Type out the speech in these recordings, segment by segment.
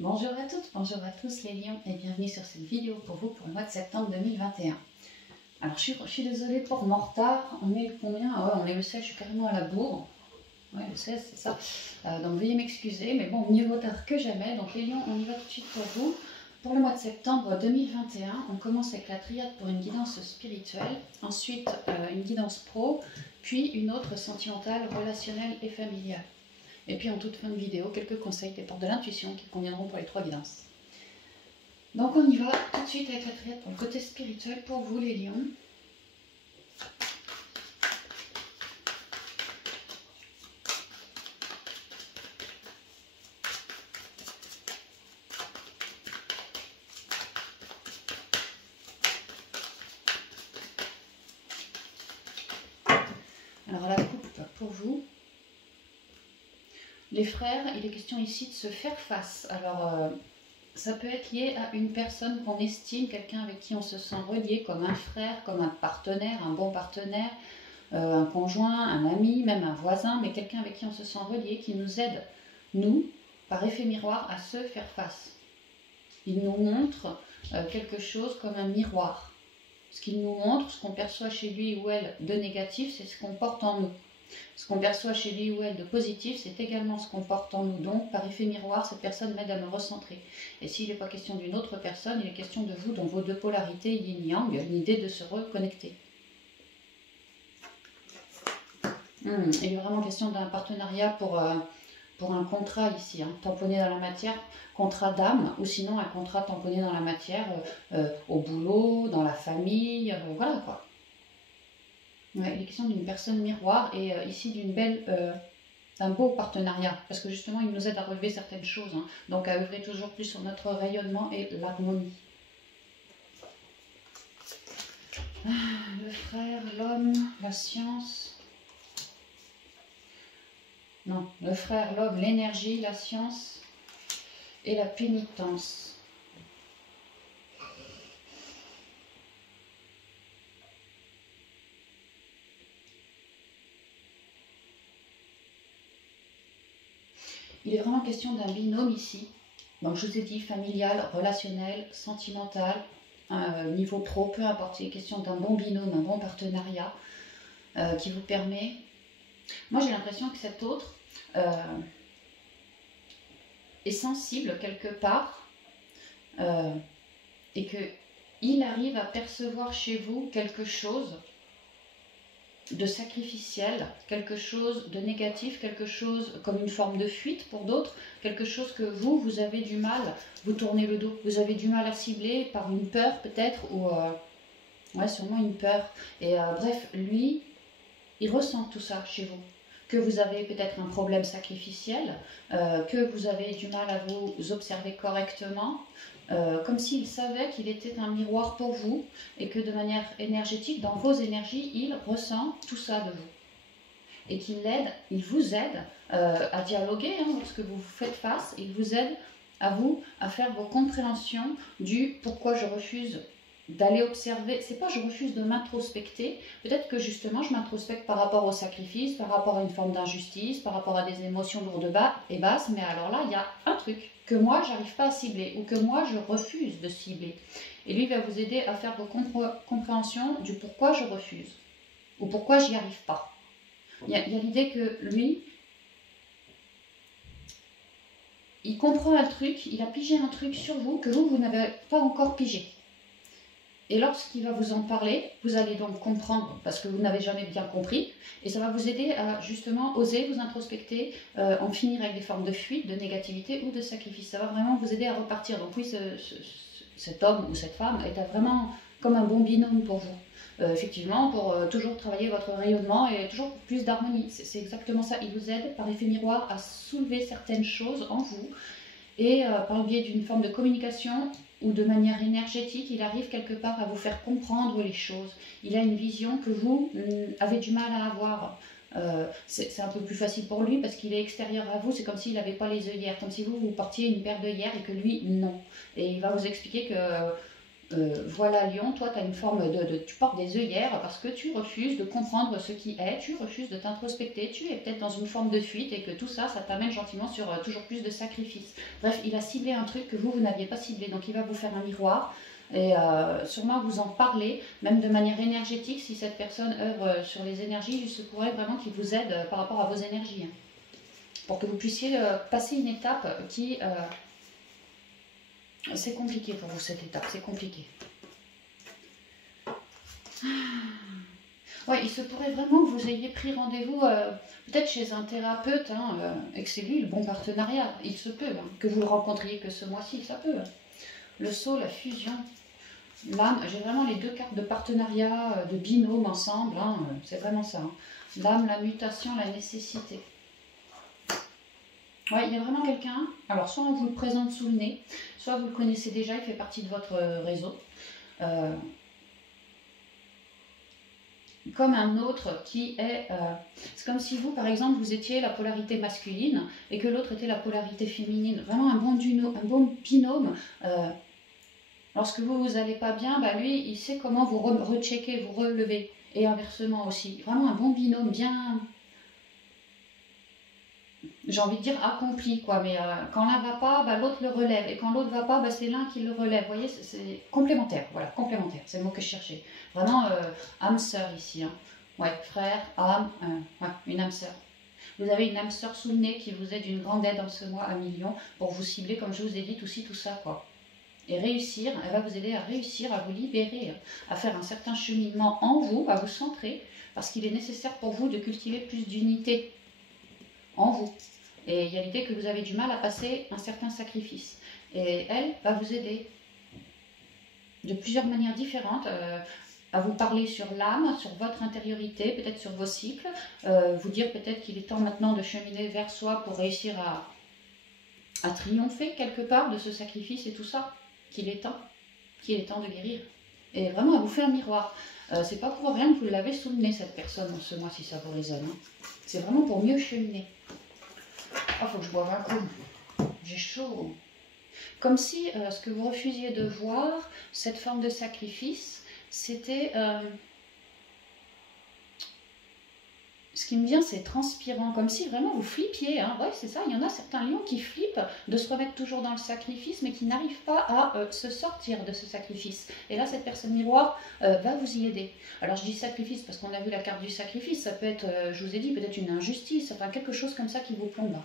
Bonjour à toutes, bonjour à tous les lions et bienvenue sur cette vidéo pour vous pour le mois de septembre 2021. Alors je suis désolée pour mon retard, on est le combien? Ah ouais, on est le 16, je suis carrément à la bourre. Ouais, le 16 c'est ça. Donc veuillez m'excuser, mais bon, mieux vaut tard que jamais. Donc les lions, on y va tout de suite pour vous. Pour le mois de septembre 2021, on commence avec la triade pour une guidance spirituelle, ensuite une guidance pro, puis une autre sentimentale, relationnelle et familiale. Et puis en toute fin de vidéo, quelques conseils des portes de l'intuition qui conviendront pour les 3 guidances. Donc on y va tout de suite avec la triade pour le côté spirituel pour vous les lions. Alors la coupe pour vous. Les frères, il est question ici de se faire face. Alors ça peut être lié à une personne qu'on estime, quelqu'un avec qui on se sent relié, comme un frère, comme un partenaire, un bon partenaire, un conjoint, un ami, même un voisin, mais quelqu'un avec qui on se sent relié, qui nous aide, nous, par effet miroir, à se faire face. Il nous montre quelque chose comme un miroir. Ce qu'il nous montre, ce qu'on perçoit chez lui ou elle de négatif, c'est ce qu'on porte en nous. Ce qu'on perçoit chez lui ou elle de positif, c'est également ce qu'on porte en nous. Donc, par effet miroir, cette personne m'aide à me recentrer. Et s'il n'est pas question d'une autre personne, il est question de vous dans vos deux polarités yin-yang, l'idée de se reconnecter. Il est vraiment question d'un partenariat pour un contrat ici, hein, tamponné dans la matière, contrat d'âme, ou sinon un contrat tamponné dans la matière, au boulot, dans la famille, voilà quoi. Ouais, il est question d'une personne miroir et ici d'un beau partenariat, parce que justement il nous aide à relever certaines choses, hein, donc à œuvrer toujours plus sur notre rayonnement et l'harmonie. Le frère, l'homme, la science. Non, le frère, l'homme, l'énergie, la science et la pénitence. Il est vraiment question d'un binôme ici. Donc je vous ai dit familial, relationnel, sentimental, niveau pro, peu importe. Il est question d'un bon binôme, un bon partenariat qui vous permet... Moi j'ai l'impression que cet autre est sensible quelque part et qu'il arrive à percevoir chez vous quelque chose de sacrificiel, quelque chose de négatif, quelque chose comme une forme de fuite pour d'autres, quelque chose que vous avez du mal, vous tournez le dos, vous avez du mal à cibler par une peur peut-être, ou ouais, sûrement une peur. Et bref, lui, il ressent tout ça chez vous. Que vous avez peut-être un problème sacrificiel, que vous avez du mal à vous observer correctement, comme s'il savait qu'il était un miroir pour vous et que de manière énergétique, dans vos énergies, il ressent tout ça de vous. Et qu'il l'aide, il vous aide à dialoguer lorsque vous vous faites face, il vous aide à faire vos compréhensions du pourquoi je refuse d'aller observer. C'est pas je refuse de m'introspecter, peut-être que justement je m'introspecte par rapport au sacrifice, par rapport à une forme d'injustice, par rapport à des émotions lourdes et basses, mais alors là il y a un truc que moi j'arrive pas à cibler ou que moi je refuse de cibler. Et lui va vous aider à faire vos compréhensions du pourquoi je refuse ou pourquoi j'y arrive pas. Il y a l'idée que lui, il comprend un truc, il a pigé un truc sur vous que vous n'avez pas encore pigé. Et lorsqu'il va vous en parler, vous allez donc comprendre parce que vous n'avez jamais bien compris. Et ça va vous aider à justement oser vous introspecter, en finir avec des formes de fuite, de négativité ou de sacrifice. Ça va vraiment vous aider à repartir. Donc oui, cet homme ou cette femme est vraiment comme un bon binôme pour vous. Effectivement, pour toujours travailler votre rayonnement et toujours plus d'harmonie. C'est exactement ça. Il vous aide par effet miroir à soulever certaines choses en vous. Et par le biais d'une forme de communication ou de manière énergétique, il arrive quelque part à vous faire comprendre les choses. Il a une vision que vous avez du mal à avoir. C'est un peu plus facile pour lui parce qu'il est extérieur à vous, c'est comme s'il n'avait pas les œillères, comme si vous portiez une paire d'œillères et que lui, non. Et il va vous expliquer que Voilà Lion, toi tu as une forme tu portes des œillères parce que tu refuses de comprendre ce qui est, tu refuses de t'introspecter, tu es peut-être dans une forme de fuite et que tout ça, ça t'amène gentiment sur toujours plus de sacrifices. Bref, il a ciblé un truc que vous n'aviez pas ciblé, donc il va vous faire un miroir et sûrement vous en parler, même de manière énergétique, si cette personne œuvre sur les énergies, il se pourrait vraiment qu'il vous aide par rapport à vos énergies, hein, pour que vous puissiez passer une étape qui... c'est compliqué pour vous cette étape, c'est compliqué. Ouais, il se pourrait vraiment que vous ayez pris rendez-vous peut-être chez un thérapeute, hein, et que c'est lui le bon partenariat. Il se peut, hein, que vous le rencontriez que ce mois-ci, ça peut. Hein. Le saut, la fusion, l'âme, j'ai vraiment les deux cartes de partenariat, de binôme ensemble, hein, c'est vraiment ça. Hein. L'âme, la mutation, la nécessité. Ouais, il y a vraiment quelqu'un, alors soit on vous le présente sous le nez, soit vous le connaissez déjà, il fait partie de votre réseau. Comme un autre qui est... c'est comme si vous, par exemple, vous étiez la polarité masculine et que l'autre était la polarité féminine. Vraiment un bon binôme. Lorsque vous n'allez pas bien, bah lui, il sait comment vous rechecker, vous relever. Et inversement aussi. Vraiment un bon binôme bien... J'ai envie de dire accompli, quoi, mais quand l'un va pas, bah, l'autre le relève, et quand l'autre va pas, bah, c'est l'un qui le relève, vous voyez, c'est complémentaire, voilà, complémentaire, c'est le mot que je cherchais. Vraiment, âme sœur ici, hein. Ouais, frère, âme, ouais, une âme sœur. Vous avez une âme sœur sous le nez qui vous est d'une grande aide en ce mois à millions, pour vous cibler, comme je vous ai dit, tout ci, tout ça, quoi. Et réussir, elle va vous aider à réussir, à vous libérer, à faire un certain cheminement en vous, à vous centrer, parce qu'il est nécessaire pour vous de cultiver plus d'unité en vous. Et il y a l'idée que vous avez du mal à passer un certain sacrifice. Et elle va vous aider de plusieurs manières différentes à vous parler sur l'âme, sur votre intériorité, peut-être sur vos cycles, vous dire peut-être qu'il est temps maintenant de cheminer vers soi pour réussir à triompher quelque part de ce sacrifice et tout ça, qu'il est temps de guérir. Et vraiment à vous faire un miroir. C'est pas pour rien que vous l'avez sous le nez cette personne en ce mois si ça vous résonne. Hein. C'est vraiment pour mieux cheminer. Ah, faut que je boive un coup. J'ai chaud. Comme si ce que vous refusiez de voir, cette forme de sacrifice, c'était... ce qui me vient, c'est transpirant. Comme si vraiment vous flippiez. Hein. Ouais, c'est ça. Il y en a certains lions qui flippent de se remettre toujours dans le sacrifice, mais qui n'arrivent pas à se sortir de ce sacrifice. Et là, cette personne miroir va vous y aider. Alors, je dis sacrifice parce qu'on a vu la carte du sacrifice. Ça peut être, je vous ai dit, peut-être une injustice, enfin quelque chose comme ça qui vous plombe.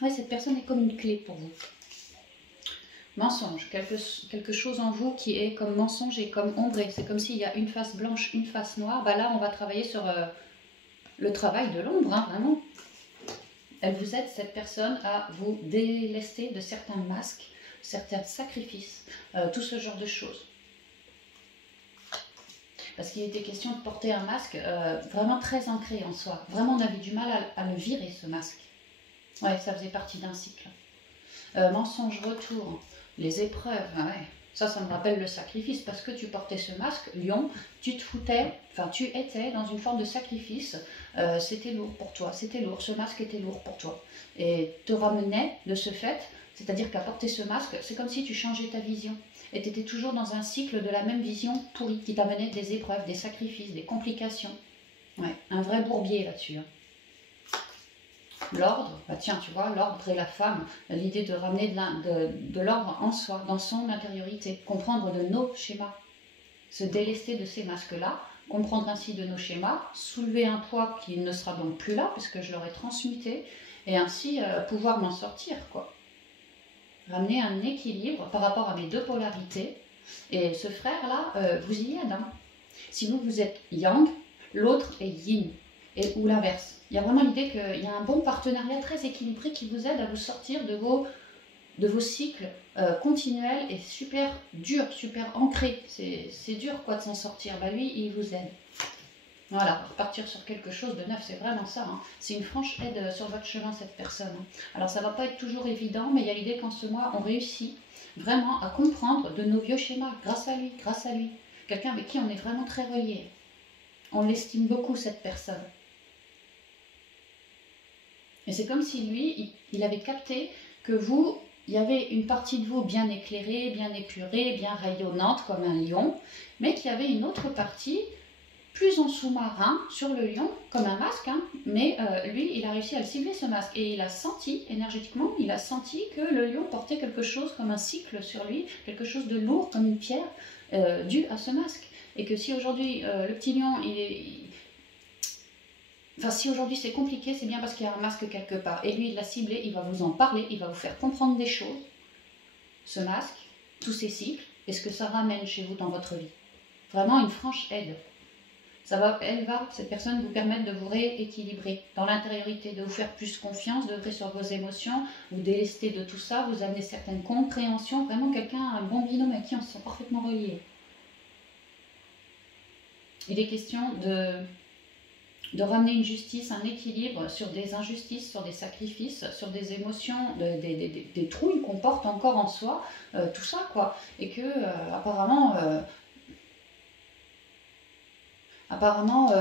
Ouais, cette personne est comme une clé pour vous. Mensonge, quelque chose en vous qui est comme mensonge et comme ombré. C'est comme s'il y a une face blanche, une face noire. Bah là, on va travailler sur le travail de l'ombre, hein, vraiment. Elle vous aide, cette personne, à vous délester de certains masques, certains sacrifices, tout ce genre de choses. Parce qu'il était question de porter un masque vraiment très ancré en soi. Vraiment, on avait du mal à le virer, ce masque. Ouais, ça faisait partie d'un cycle. Mensonge, retour, les épreuves, ouais. Ça me rappelle le sacrifice, parce que tu portais ce masque, lion, tu te foutais, enfin tu étais dans une forme de sacrifice, c'était lourd pour toi, c'était lourd, ce masque était lourd pour toi. Et te ramenait de ce fait, c'est-à-dire qu'à porter ce masque, c'est comme si tu changeais ta vision. Et tu étais toujours dans un cycle de la même vision pourrie, qui t'amenait des épreuves, des sacrifices, des complications. Ouais, un vrai bourbier là-dessus. Hein. L'ordre, bah tiens, tu vois, l'ordre et la femme, l'idée de ramener de l'ordre en soi, dans son intériorité, comprendre de nos schémas, se délester de ces masques-là, comprendre ainsi de nos schémas, soulever un poids qui ne sera donc plus là, puisque je l'aurai transmuté, et ainsi pouvoir m'en sortir, quoi. Ramener un équilibre par rapport à mes deux polarités, et ce frère-là vous y aide. Hein. Si vous êtes yang, l'autre est yin, ou l'inverse. Il y a vraiment l'idée qu'il y a un bon partenariat très équilibré qui vous aide à vous sortir de vos cycles continuels et super durs, super ancrés. C'est dur quoi de s'en sortir. Bah lui, il vous aide. Voilà, repartir sur quelque chose de neuf, c'est vraiment ça. Hein. C'est une franche aide sur votre chemin, cette personne. Hein. Alors ça ne va pas être toujours évident, mais il y a l'idée qu'en ce mois, on réussit vraiment à comprendre de nos vieux schémas grâce à lui, Quelqu'un avec qui on est vraiment très relié. On l'estime beaucoup, cette personne. Et c'est comme si lui, il avait capté que vous il y avait une partie de vous bien éclairée, bien épurée, bien rayonnante comme un lion, mais qu'il y avait une autre partie plus en sous-marin sur le lion, comme un masque, hein, mais lui, il a réussi à le cibler ce masque, et il a senti, énergétiquement, il a senti que le lion portait quelque chose comme un cycle sur lui, quelque chose de lourd comme une pierre, dû à ce masque. Et que si aujourd'hui, le petit lion, enfin, si aujourd'hui c'est compliqué, c'est bien parce qu'il y a un masque quelque part. Et lui, il l'a ciblé, il va vous en parler, il va vous faire comprendre des choses, ce masque, tous ces cycles, et ce que ça ramène chez vous dans votre vie. Vraiment une franche aide. Cette personne, vous permettre de vous rééquilibrer dans l'intériorité, de vous faire plus confiance, d'œuvrer sur vos émotions, vous délester de tout ça, vous amener certaines compréhensions. Vraiment quelqu'un, un bon binôme à qui on se sent parfaitement relié. Il est question de ramener une justice, un équilibre sur des injustices, sur des sacrifices, sur des émotions, des trouilles qu'on porte encore en soi, tout ça quoi. Et que apparemment,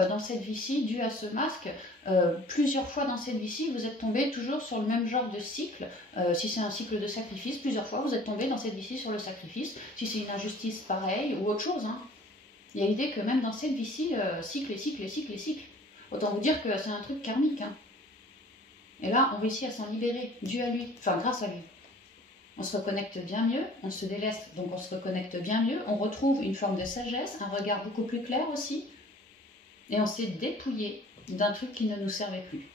dans cette vie-ci, dû à ce masque, plusieurs fois dans cette vie-ci, vous êtes tombé toujours sur le même genre de cycle. Si c'est un cycle de sacrifice, plusieurs fois, vous êtes tombé dans cette vie-ci sur le sacrifice. Si c'est une injustice, pareil, ou autre chose. Hein. Il y a l'idée que même dans cette vie-ci, cycle et cycle et cycle et cycle. Autant vous dire que c'est un truc karmique. Hein. Et là, on réussit à s'en libérer, dû à lui, enfin grâce à lui. On se reconnecte bien mieux, on se déleste, donc on se reconnecte bien mieux. On retrouve une forme de sagesse, un regard beaucoup plus clair aussi. Et on s'est dépouillé d'un truc qui ne nous servait plus.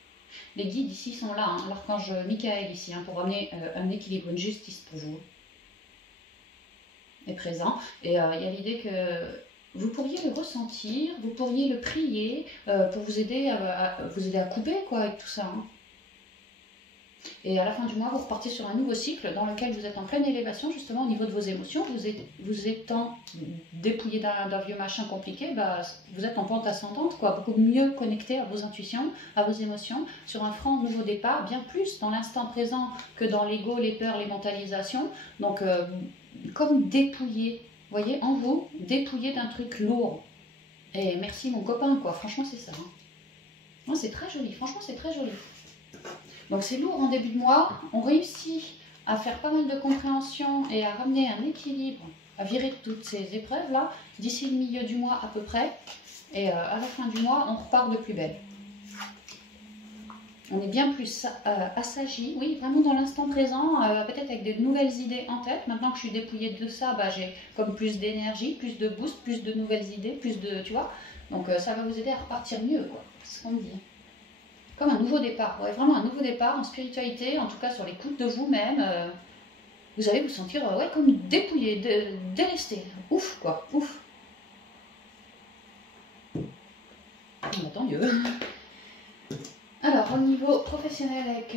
Les guides ici sont là, hein, l'archange Michael ici, hein, pour ramener un équilibre, une justice pour vous. Est présent. Et il y a l'idée que vous pourriez le ressentir, vous pourriez le prier pour vous aider à couper quoi, avec tout ça. Hein. Et à la fin du mois, vous repartez sur un nouveau cycle dans lequel vous êtes en pleine élévation, justement au niveau de vos émotions. Vous étant dépouillé d'un vieux machin compliqué, bah, vous êtes en pente ascendante, quoi, beaucoup mieux connecté à vos intuitions, à vos émotions, sur un franc nouveau départ, bien plus dans l'instant présent que dans l'ego, les peurs, les mentalisations. Donc, comme dépouillé, vous voyez, en vous, dépouillé d'un truc lourd. Et merci mon copain, quoi, franchement c'est ça. Hein. Non, c'est très joli, franchement c'est très joli. Donc c'est lourd en début de mois, on réussit à faire pas mal de compréhension et à ramener un équilibre, à virer toutes ces épreuves-là, d'ici le milieu du mois à peu près, et à la fin du mois, on repart de plus belle. On est bien plus assagi, oui, vraiment dans l'instant présent, peut-être avec de nouvelles idées en tête. Maintenant que je suis dépouillée de ça, bah, j'ai comme plus d'énergie, plus de boost, plus de nouvelles idées, plus de, tu vois. Donc ça va vous aider à repartir mieux, quoi, c'est ce qu'on me dit. Comme un nouveau départ, ouais, vraiment un nouveau départ en spiritualité, en tout cas sur l'écoute de vous-même. Vous allez vous sentir ouais, comme dépouillé, délesté. Ouf, quoi, ouf. Tant mieux. Alors, au niveau professionnel, avec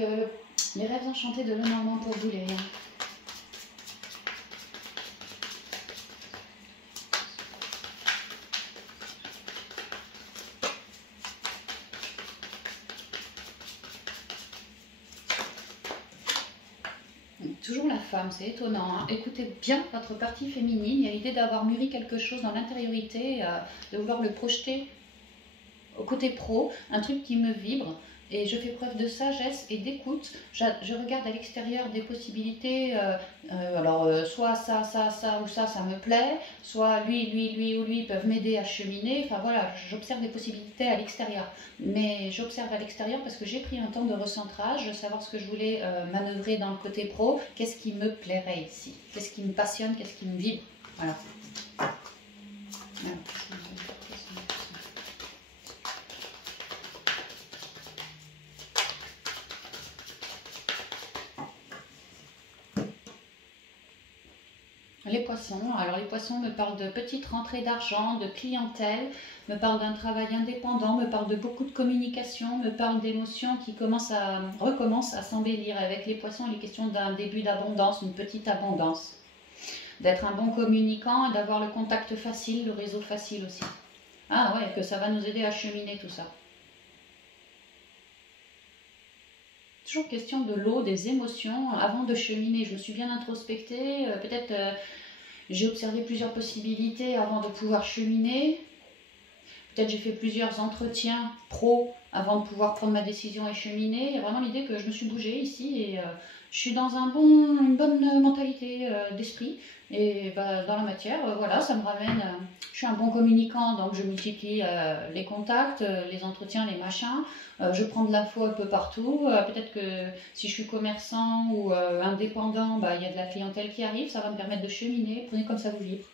les rêves enchantés de Lenormand pour vous, les liens. Toujours la femme, c'est étonnant. Hein. Écoutez bien votre partie féminine. Il y a l'idée d'avoir mûri quelque chose dans l'intériorité, de vouloir le projeter au côté pro, un truc qui me vibre. Et je fais preuve de sagesse et d'écoute. Je regarde à l'extérieur des possibilités. Soit ça ou ça me plaît. Soit lui peuvent m'aider à cheminer. Enfin voilà, j'observe des possibilités à l'extérieur. Mais j'observe à l'extérieur parce que j'ai pris un temps de recentrage, de savoir ce que je voulais manœuvrer dans le côté pro. Qu'est-ce qui me plairait ici? Qu'est-ce qui me passionne? Qu'est-ce qui me vibre? Voilà. Les poissons, alors les poissons me parlent de petites rentrées d'argent, de clientèle, me parlent d'un travail indépendant, me parlent de beaucoup de communication, me parlent d'émotions qui recommencent à s'embellir. Avec les poissons, il est question d'un début d'abondance, une petite abondance. D'être un bon communicant et d'avoir le contact facile, le réseau facile aussi. Ah ouais, que ça va nous aider à cheminer tout ça. Toujours question de l'eau, des émotions. Avant de cheminer, je me suis bien introspectée. Peut-être j'ai observé plusieurs possibilités avant de pouvoir cheminer. peut-être j'ai fait plusieurs entretiens pro avant de pouvoir prendre ma décision et cheminer. Il y a vraiment l'idée que je me suis bougée ici et je suis dans une bonne mentalité d'esprit. Et bah, dans la matière, voilà, ça me ramène. Je suis un bon communicant, donc je multiplie les contacts, les entretiens, les machins. Je prends de l'info un peu partout. Peut-être que si je suis commerçant ou indépendant, bah, il y a de la clientèle qui arrive. Ça va me permettre de cheminer. Prenez comme ça vous vibre.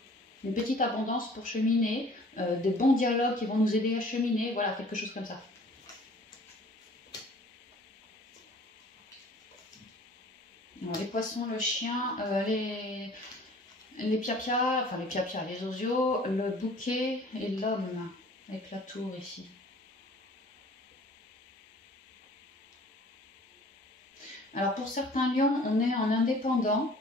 Une petite abondance pour cheminer, des bons dialogues qui vont nous aider à cheminer. Voilà, quelque chose comme ça. Alors, les poissons, le chien, les piapias, enfin les piapias, les osios, le bouquet et l'homme, avec la tour ici. Alors pour certains lions, on est en indépendant,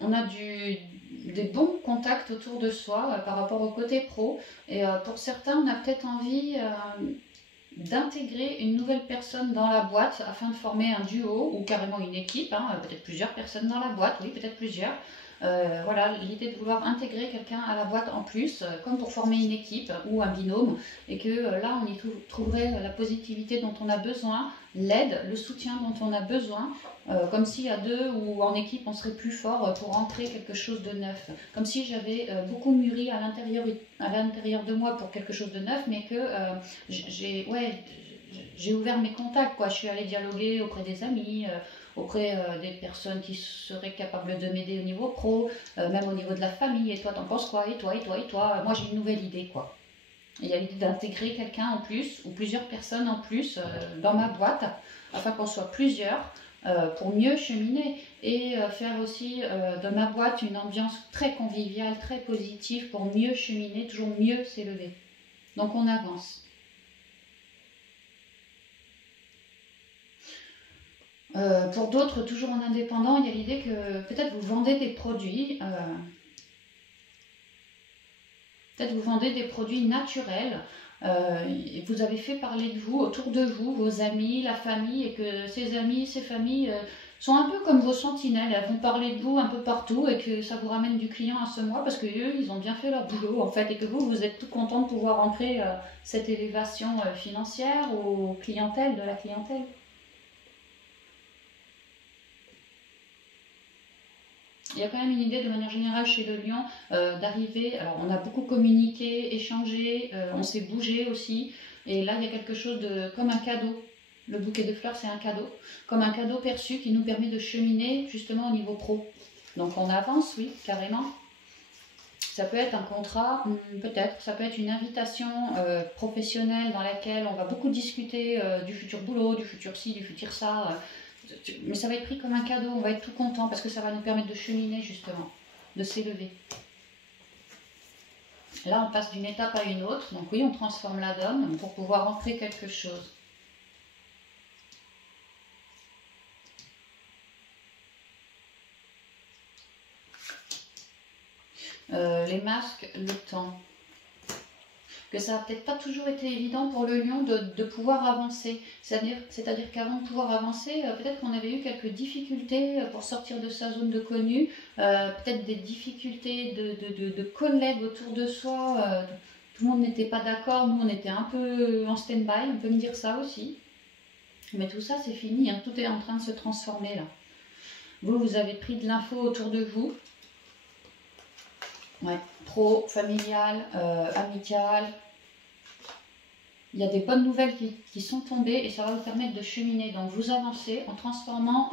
on a des bons contacts autour de soi par rapport au côté pro, et pour certains, on a peut-être envie d'intégrer une nouvelle personne dans la boîte afin de former un duo ou carrément une équipe, hein, peut-être plusieurs personnes dans la boîte, oui, peut-être plusieurs. Voilà, l'idée de vouloir intégrer quelqu'un à la boîte en plus, comme pour former une équipe ou un binôme, et que là on y trouverait la positivité dont on a besoin, l'aide, le soutien dont on a besoin, comme si à deux ou en équipe on serait plus fort pour entrer quelque chose de neuf, comme si j'avais beaucoup mûri à l'intérieur de moi pour quelque chose de neuf, mais que j'ai ouvert mes contacts, quoi. Je suis allée dialoguer auprès des amis, auprès des personnes qui seraient capables de m'aider au niveau pro, même au niveau de la famille. Et toi, t'en penses quoi? Et toi, et toi, et toi? Moi, j'ai une nouvelle idée, quoi. Il y a l'idée d'intégrer quelqu'un en plus, ou plusieurs personnes en plus dans ma boîte, afin qu'on soit plusieurs, pour mieux cheminer et faire aussi de ma boîte une ambiance très conviviale, très positive, pour mieux cheminer, toujours mieux s'élever. Donc on avance. Pour d'autres, toujours en indépendant, il y a l'idée que peut-être vous vendez des produits, naturels, et vous avez fait parler de vous autour de vous, vos amis, la famille, et que ces amis, ces familles sont un peu comme vos sentinelles, elles vont parler de vous un peu partout et que ça vous ramène du client à ce mois parce qu'eux, ils ont bien fait leur boulot en fait, et que vous êtes tout content de pouvoir entrer cette élévation financière aux clientèles, de la clientèle. Il y a quand même une idée de manière générale chez le lion d'arriver, alors on a beaucoup communiqué, échangé, on s'est bougé aussi, et là il y a quelque chose de comme un cadeau. Le bouquet de fleurs c'est un cadeau, comme un cadeau perçu qui nous permet de cheminer justement au niveau pro. Donc on avance, oui, carrément. Ça peut être un contrat, peut-être, ça peut être une invitation professionnelle dans laquelle on va beaucoup discuter du futur boulot, du futur ci, du futur ça. Mais ça va être pris comme un cadeau, on va être tout content parce que ça va nous permettre de cheminer justement, de s'élever. Là, on passe d'une étape à une autre, donc oui, on transforme la donne pour pouvoir entrer quelque chose. Les masques, le temps. Que ça n'a peut-être pas toujours été évident pour le lion de pouvoir avancer. C'est-à-dire qu'avant de pouvoir avancer, peut-être qu'on avait eu quelques difficultés pour sortir de sa zone de connu, peut-être des difficultés de collègues autour de soi. Tout le monde n'était pas d'accord, nous on était un peu en stand-by, on peut me dire ça aussi. Mais tout ça c'est fini, hein, tout est en train de se transformer là. Vous avez pris de l'info autour de vous. Ouais, pro, familial, amical. Il y a des bonnes nouvelles qui sont tombées et ça va vous permettre de cheminer. Donc vous avancez en transformant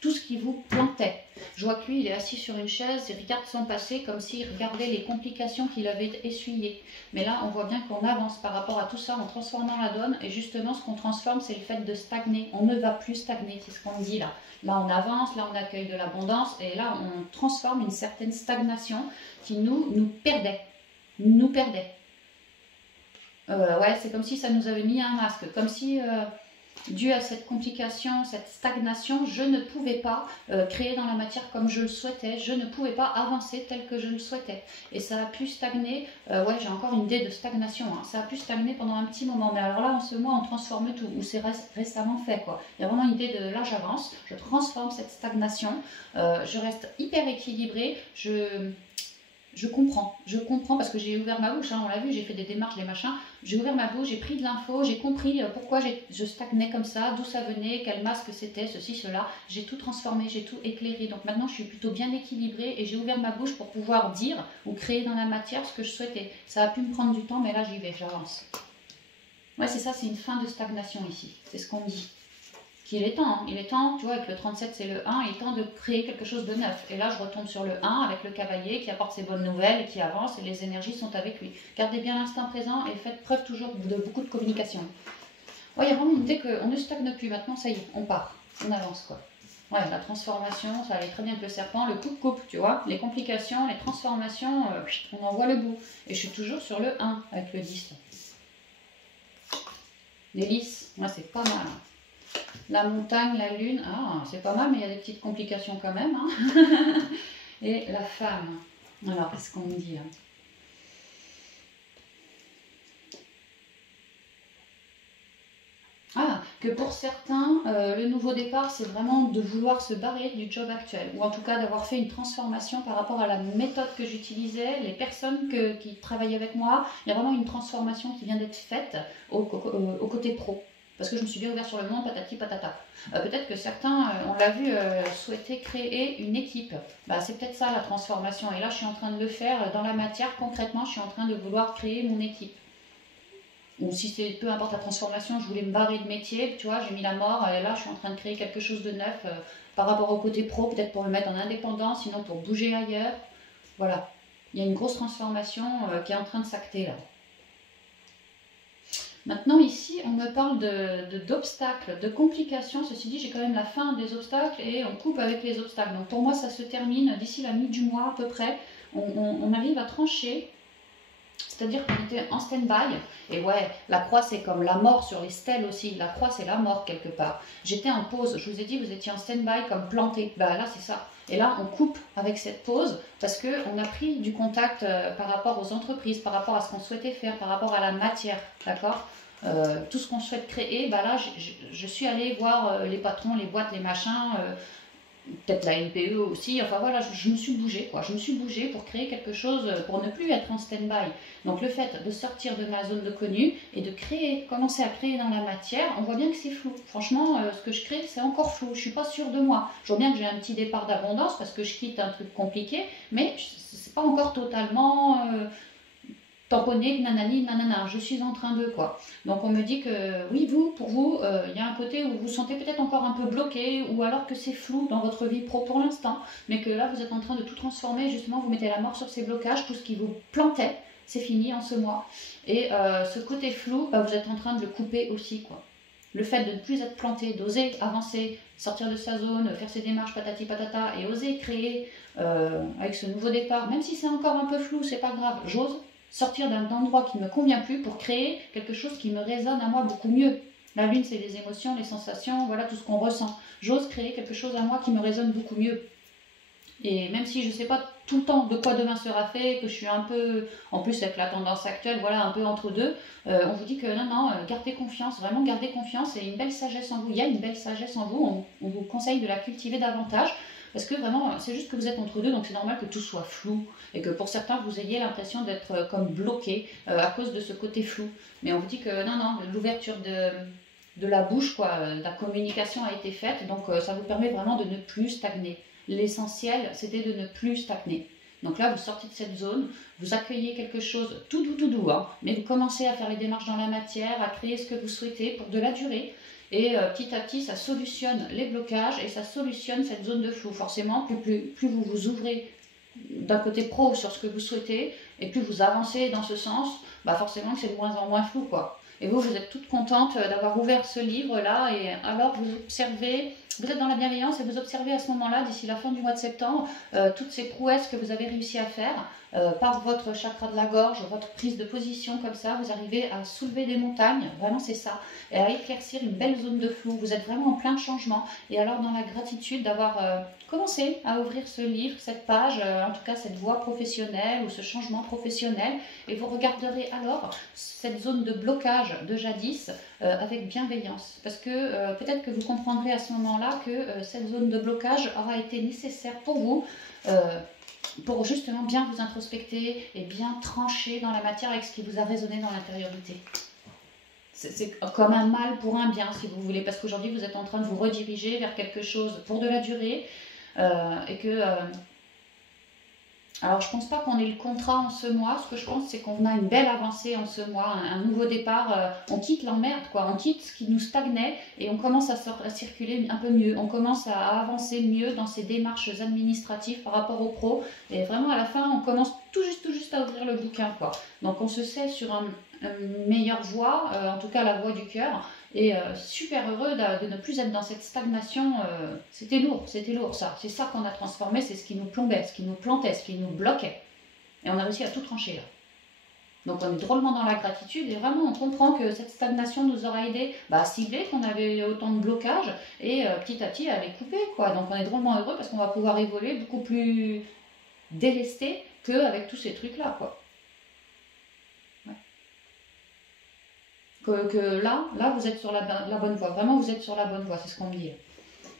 tout ce qui vous plantait. Je vois que lui, il est assis sur une chaise, il regarde son passé comme s'il regardait les complications qu'il avait essuyées. Mais là, on voit bien qu'on avance par rapport à tout ça en transformant la donne. Et justement, ce qu'on transforme, c'est le fait de stagner. On ne va plus stagner, c'est ce qu'on dit là. Là, on avance, là, on accueille de l'abondance. Et là, on transforme une certaine stagnation qui nous perdait. Ouais, c'est comme si ça nous avait mis un masque, comme si, dû à cette complication, cette stagnation, je ne pouvais pas créer dans la matière comme je le souhaitais, je ne pouvais pas avancer tel que je le souhaitais. Et ça a pu stagner, ouais, j'ai encore une idée de stagnation, hein. Ça a pu stagner pendant un petit moment, mais alors là, en ce mois, on transforme tout, ou c'est récemment fait, quoi. Il y a vraiment l'idée de, là, j'avance, je transforme cette stagnation, je reste hyper équilibrée, je comprends parce que j'ai ouvert ma bouche, hein, on l'a vu, j'ai fait des démarches, des machins, j'ai ouvert ma bouche, j'ai pris de l'info, j'ai compris pourquoi je stagnais comme ça, d'où ça venait, quel masque c'était, ceci, cela, j'ai tout transformé, j'ai tout éclairé, donc maintenant je suis plutôt bien équilibrée et j'ai ouvert ma bouche pour pouvoir dire ou créer dans la matière ce que je souhaitais. Ça a pu me prendre du temps, mais là j'y vais, j'avance. Ouais, c'est ça, c'est une fin de stagnation ici, c'est ce qu'on me dit. Il est temps, hein. Il est temps, tu vois, avec le 37 c'est le 1, il est temps de créer quelque chose de neuf. Et là je retombe sur le 1 avec le cavalier qui apporte ses bonnes nouvelles et qui avance et les énergies sont avec lui. Gardez bien l'instant présent et faites preuve toujours de beaucoup de communication. Ouais, il y a vraiment une idée qu'on ne stagne plus, maintenant ça y est, on part, on avance quoi. Ouais, la transformation, ça allait très bien avec le serpent, le coupe-coupe, tu vois, les complications, les transformations, on en voit le bout. Et je suis toujours sur le 1 avec le 10. L'hélice, ouais, c'est pas mal. La montagne, la lune, ah, c'est pas mal, mais il y a des petites complications quand même. Hein. Et la femme. Alors, qu'est-ce qu'on me dit là? Ah, que pour certains, le nouveau départ, c'est vraiment de vouloir se barrer du job actuel, ou en tout cas d'avoir fait une transformation par rapport à la méthode que j'utilisais, les personnes qui travaillaient avec moi. Il y a vraiment une transformation qui vient d'être faite au côté pro. Parce que je me suis bien ouvert sur le monde, patati patata. Peut-être que certains, on l'a vu, souhaitaient créer une équipe. Bah, c'est peut-être ça la transformation. Et là, je suis en train de le faire dans la matière. Concrètement, je suis en train de vouloir créer mon équipe. Ou si c'est peu importe la transformation, je voulais me barrer de métier, tu vois, j'ai mis la mort. Et là, je suis en train de créer quelque chose de neuf par rapport au côté pro, peut-être pour le mettre en indépendant, sinon pour bouger ailleurs. Voilà. Il y a une grosse transformation qui est en train de s'acter là. Maintenant ici, on me parle d'obstacles, de complications. Ceci dit, j'ai quand même la fin des obstacles et on coupe avec les obstacles. Donc pour moi, ça se termine d'ici la mi du mois à peu près. On arrive à trancher. C'est-à-dire qu'on était en stand-by. Et ouais, la croix, c'est comme la mort sur les stèles aussi. La croix, c'est la mort quelque part. J'étais en pause. Je vous ai dit, vous étiez en stand-by comme planté. Bah là, c'est ça. Et là, on coupe avec cette pause parce qu'on a pris du contact par rapport aux entreprises, par rapport à ce qu'on souhaitait faire, par rapport à la matière. D'accord, tout ce qu'on souhaite créer, bah là, je suis allée voir les patrons, les boîtes, les machins. Peut-être la NPE aussi, enfin voilà, je me suis bougée quoi, je me suis bougée pour créer quelque chose, pour ne plus être en stand-by. Donc le fait de sortir de ma zone de connu et de créer, commencer à créer dans la matière, on voit bien que c'est flou. Franchement, ce que je crée, c'est encore flou, je suis pas sûre de moi. Je vois bien que j'ai un petit départ d'abondance parce que je quitte un truc compliqué, mais c'est pas encore totalement tamponné, nanani, nanana, je suis en train de quoi. Donc on me dit que oui, pour vous, il y a un côté où vous vous sentez peut-être encore un peu bloqué ou alors que c'est flou dans votre vie pro pour l'instant, mais que là vous êtes en train de tout transformer, justement vous mettez la mort sur ces blocages, tout ce qui vous plantait, c'est fini en ce mois. Et ce côté flou, bah, vous êtes en train de le couper aussi quoi. Le fait de ne plus être planté, d'oser avancer, sortir de sa zone, faire ses démarches patati patata et oser créer avec ce nouveau départ, même si c'est encore un peu flou, c'est pas grave, j'ose sortir d'un endroit qui ne me convient plus pour créer quelque chose qui me résonne à moi beaucoup mieux. La lune, c'est les émotions, les sensations, voilà tout ce qu'on ressent. J'ose créer quelque chose à moi qui me résonne beaucoup mieux. Et même si je ne sais pas tout le temps de quoi demain sera fait, que je suis un peu, en plus avec la tendance actuelle, voilà, un peu entre deux, on vous dit que non, gardez confiance, vraiment gardez confiance et une belle sagesse en vous. Il y a une belle sagesse en vous, on vous conseille de la cultiver davantage. Parce que vraiment, c'est juste que vous êtes entre deux, donc c'est normal que tout soit flou et que pour certains, vous ayez l'impression d'être comme bloqué à cause de ce côté flou. Mais on vous dit que non, l'ouverture de la bouche, quoi, la communication a été faite, donc ça vous permet vraiment de ne plus stagner. L'essentiel, c'était de ne plus stagner. Donc là, vous sortez de cette zone, vous accueillez quelque chose tout doux, hein, mais vous commencez à faire les démarches dans la matière, à créer ce que vous souhaitez pour de la durée. Et petit à petit, ça solutionne les blocages et ça solutionne cette zone de flou. Forcément, plus vous vous ouvrez d'un côté pro sur ce que vous souhaitez et plus vous avancez dans ce sens, bah forcément que c'est de moins en moins flou, quoi. Et vous êtes toute contente d'avoir ouvert ce livre-là et alors vous observez, vous êtes dans la bienveillance et vous observez à ce moment-là, d'ici la fin du mois de septembre, toutes ces prouesses que vous avez réussi à faire par votre chakra de la gorge, votre prise de position comme ça, vous arrivez à soulever des montagnes, vraiment c'est ça, et à éclaircir une belle zone de flou. Vous êtes vraiment en plein changement et alors dans la gratitude d'avoir commencé à ouvrir ce livre, cette page, en tout cas cette voie professionnelle ou ce changement professionnel, et vous regarderez alors cette zone de blocage de jadis avec bienveillance. Parce que peut-être que vous comprendrez à ce moment-là que cette zone de blocage aura été nécessaire pour vous pour justement bien vous introspecter et bien trancher dans la matière avec ce qui vous a résonné dans l'intériorité. C'est comme un mal pour un bien, si vous voulez, parce qu'aujourd'hui, vous êtes en train de vous rediriger vers quelque chose pour de la durée, et que... alors, je pense pas qu'on ait le contrat en ce mois. Ce que je pense, c'est qu'on a une belle avancée en ce mois, un nouveau départ. On quitte l'emmerde, quoi. On quitte ce qui nous stagnait et on commence à circuler un peu mieux. On commence à avancer mieux dans ces démarches administratives par rapport aux pros. Et vraiment, à la fin, on commence tout juste à ouvrir le bouquin, quoi. Donc, on se sait sur une meilleure voie, en tout cas la voie du cœur. Et super heureux de ne plus être dans cette stagnation. C'était lourd ça. C'est ça qu'on a transformé, c'est ce qui nous plombait, ce qui nous plantait, ce qui nous bloquait. Et on a réussi à tout trancher là. Donc on est drôlement dans la gratitude et vraiment on comprend que cette stagnation nous aura aidé à cibler qu'on avait autant de blocages et petit à petit à les couper, quoi. Donc on est drôlement heureux parce qu'on va pouvoir évoluer beaucoup plus délesté qu'avec tous ces trucs-là, quoi. Que là, vous êtes sur la bonne voie. Vraiment, vous êtes sur la bonne voie, c'est ce qu'on me dit.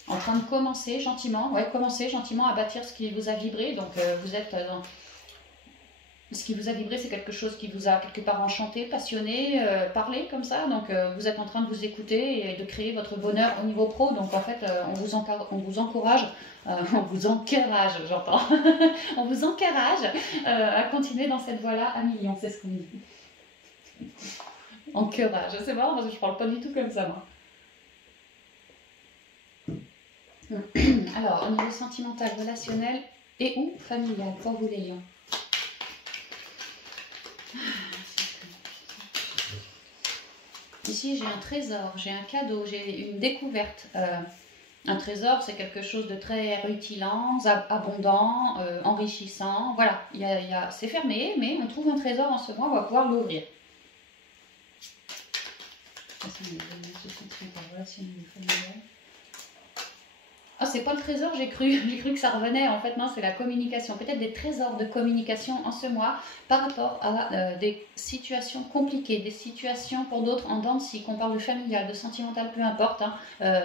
En train de commencer gentiment à bâtir ce qui vous a vibré. Donc, vous êtes dans... Ce qui vous a vibré, c'est quelque chose qui vous a quelque part enchanté, passionné, parlé comme ça. Donc, vous êtes en train de vous écouter et de créer votre bonheur au niveau pro. Donc, en fait, on vous encourage, j'entends. On vous encourage à continuer dans cette voie-là à millions, c'est ce qu'on me dit. Encourage, c'est marrant parce que je parle pas du tout comme ça, moi. Alors, au niveau sentimental, relationnel et ou familial, pour vous les lions. Ici, j'ai un trésor, j'ai un cadeau, j'ai une découverte. Un trésor, c'est quelque chose de très rutilant, abondant, enrichissant. Voilà, c'est fermé, mais on trouve un trésor en ce mois, on va pouvoir l'ouvrir. Ah, c'est pas le trésor, j'ai cru que ça revenait. En fait, non, c'est la communication. Peut-être des trésors de communication en ce mois par rapport à des situations compliquées, des situations pour d'autres en dents de scie, qu'on parle de familial, de sentimental, peu importe. Hein.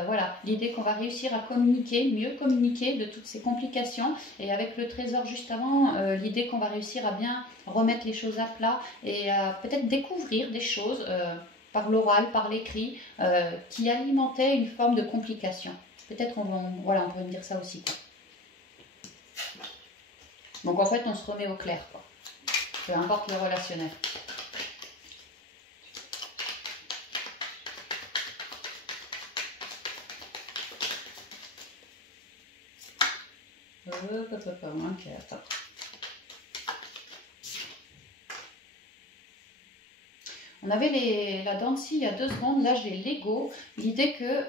Voilà, l'idée qu'on va réussir à communiquer, mieux communiquer de toutes ces complications. Et avec le trésor juste avant, l'idée qu'on va réussir à bien remettre les choses à plat et à peut-être découvrir des choses par l'oral, par l'écrit, qui alimentaient une forme de complication. Peut-être on pourrait me dire ça aussi, quoi. Donc en fait, on se remet au clair, quoi. Peu importe le relationnel. Ok, attends. On avait la dent de scie il y a 2 secondes. Là, j'ai l'ego. L'idée que...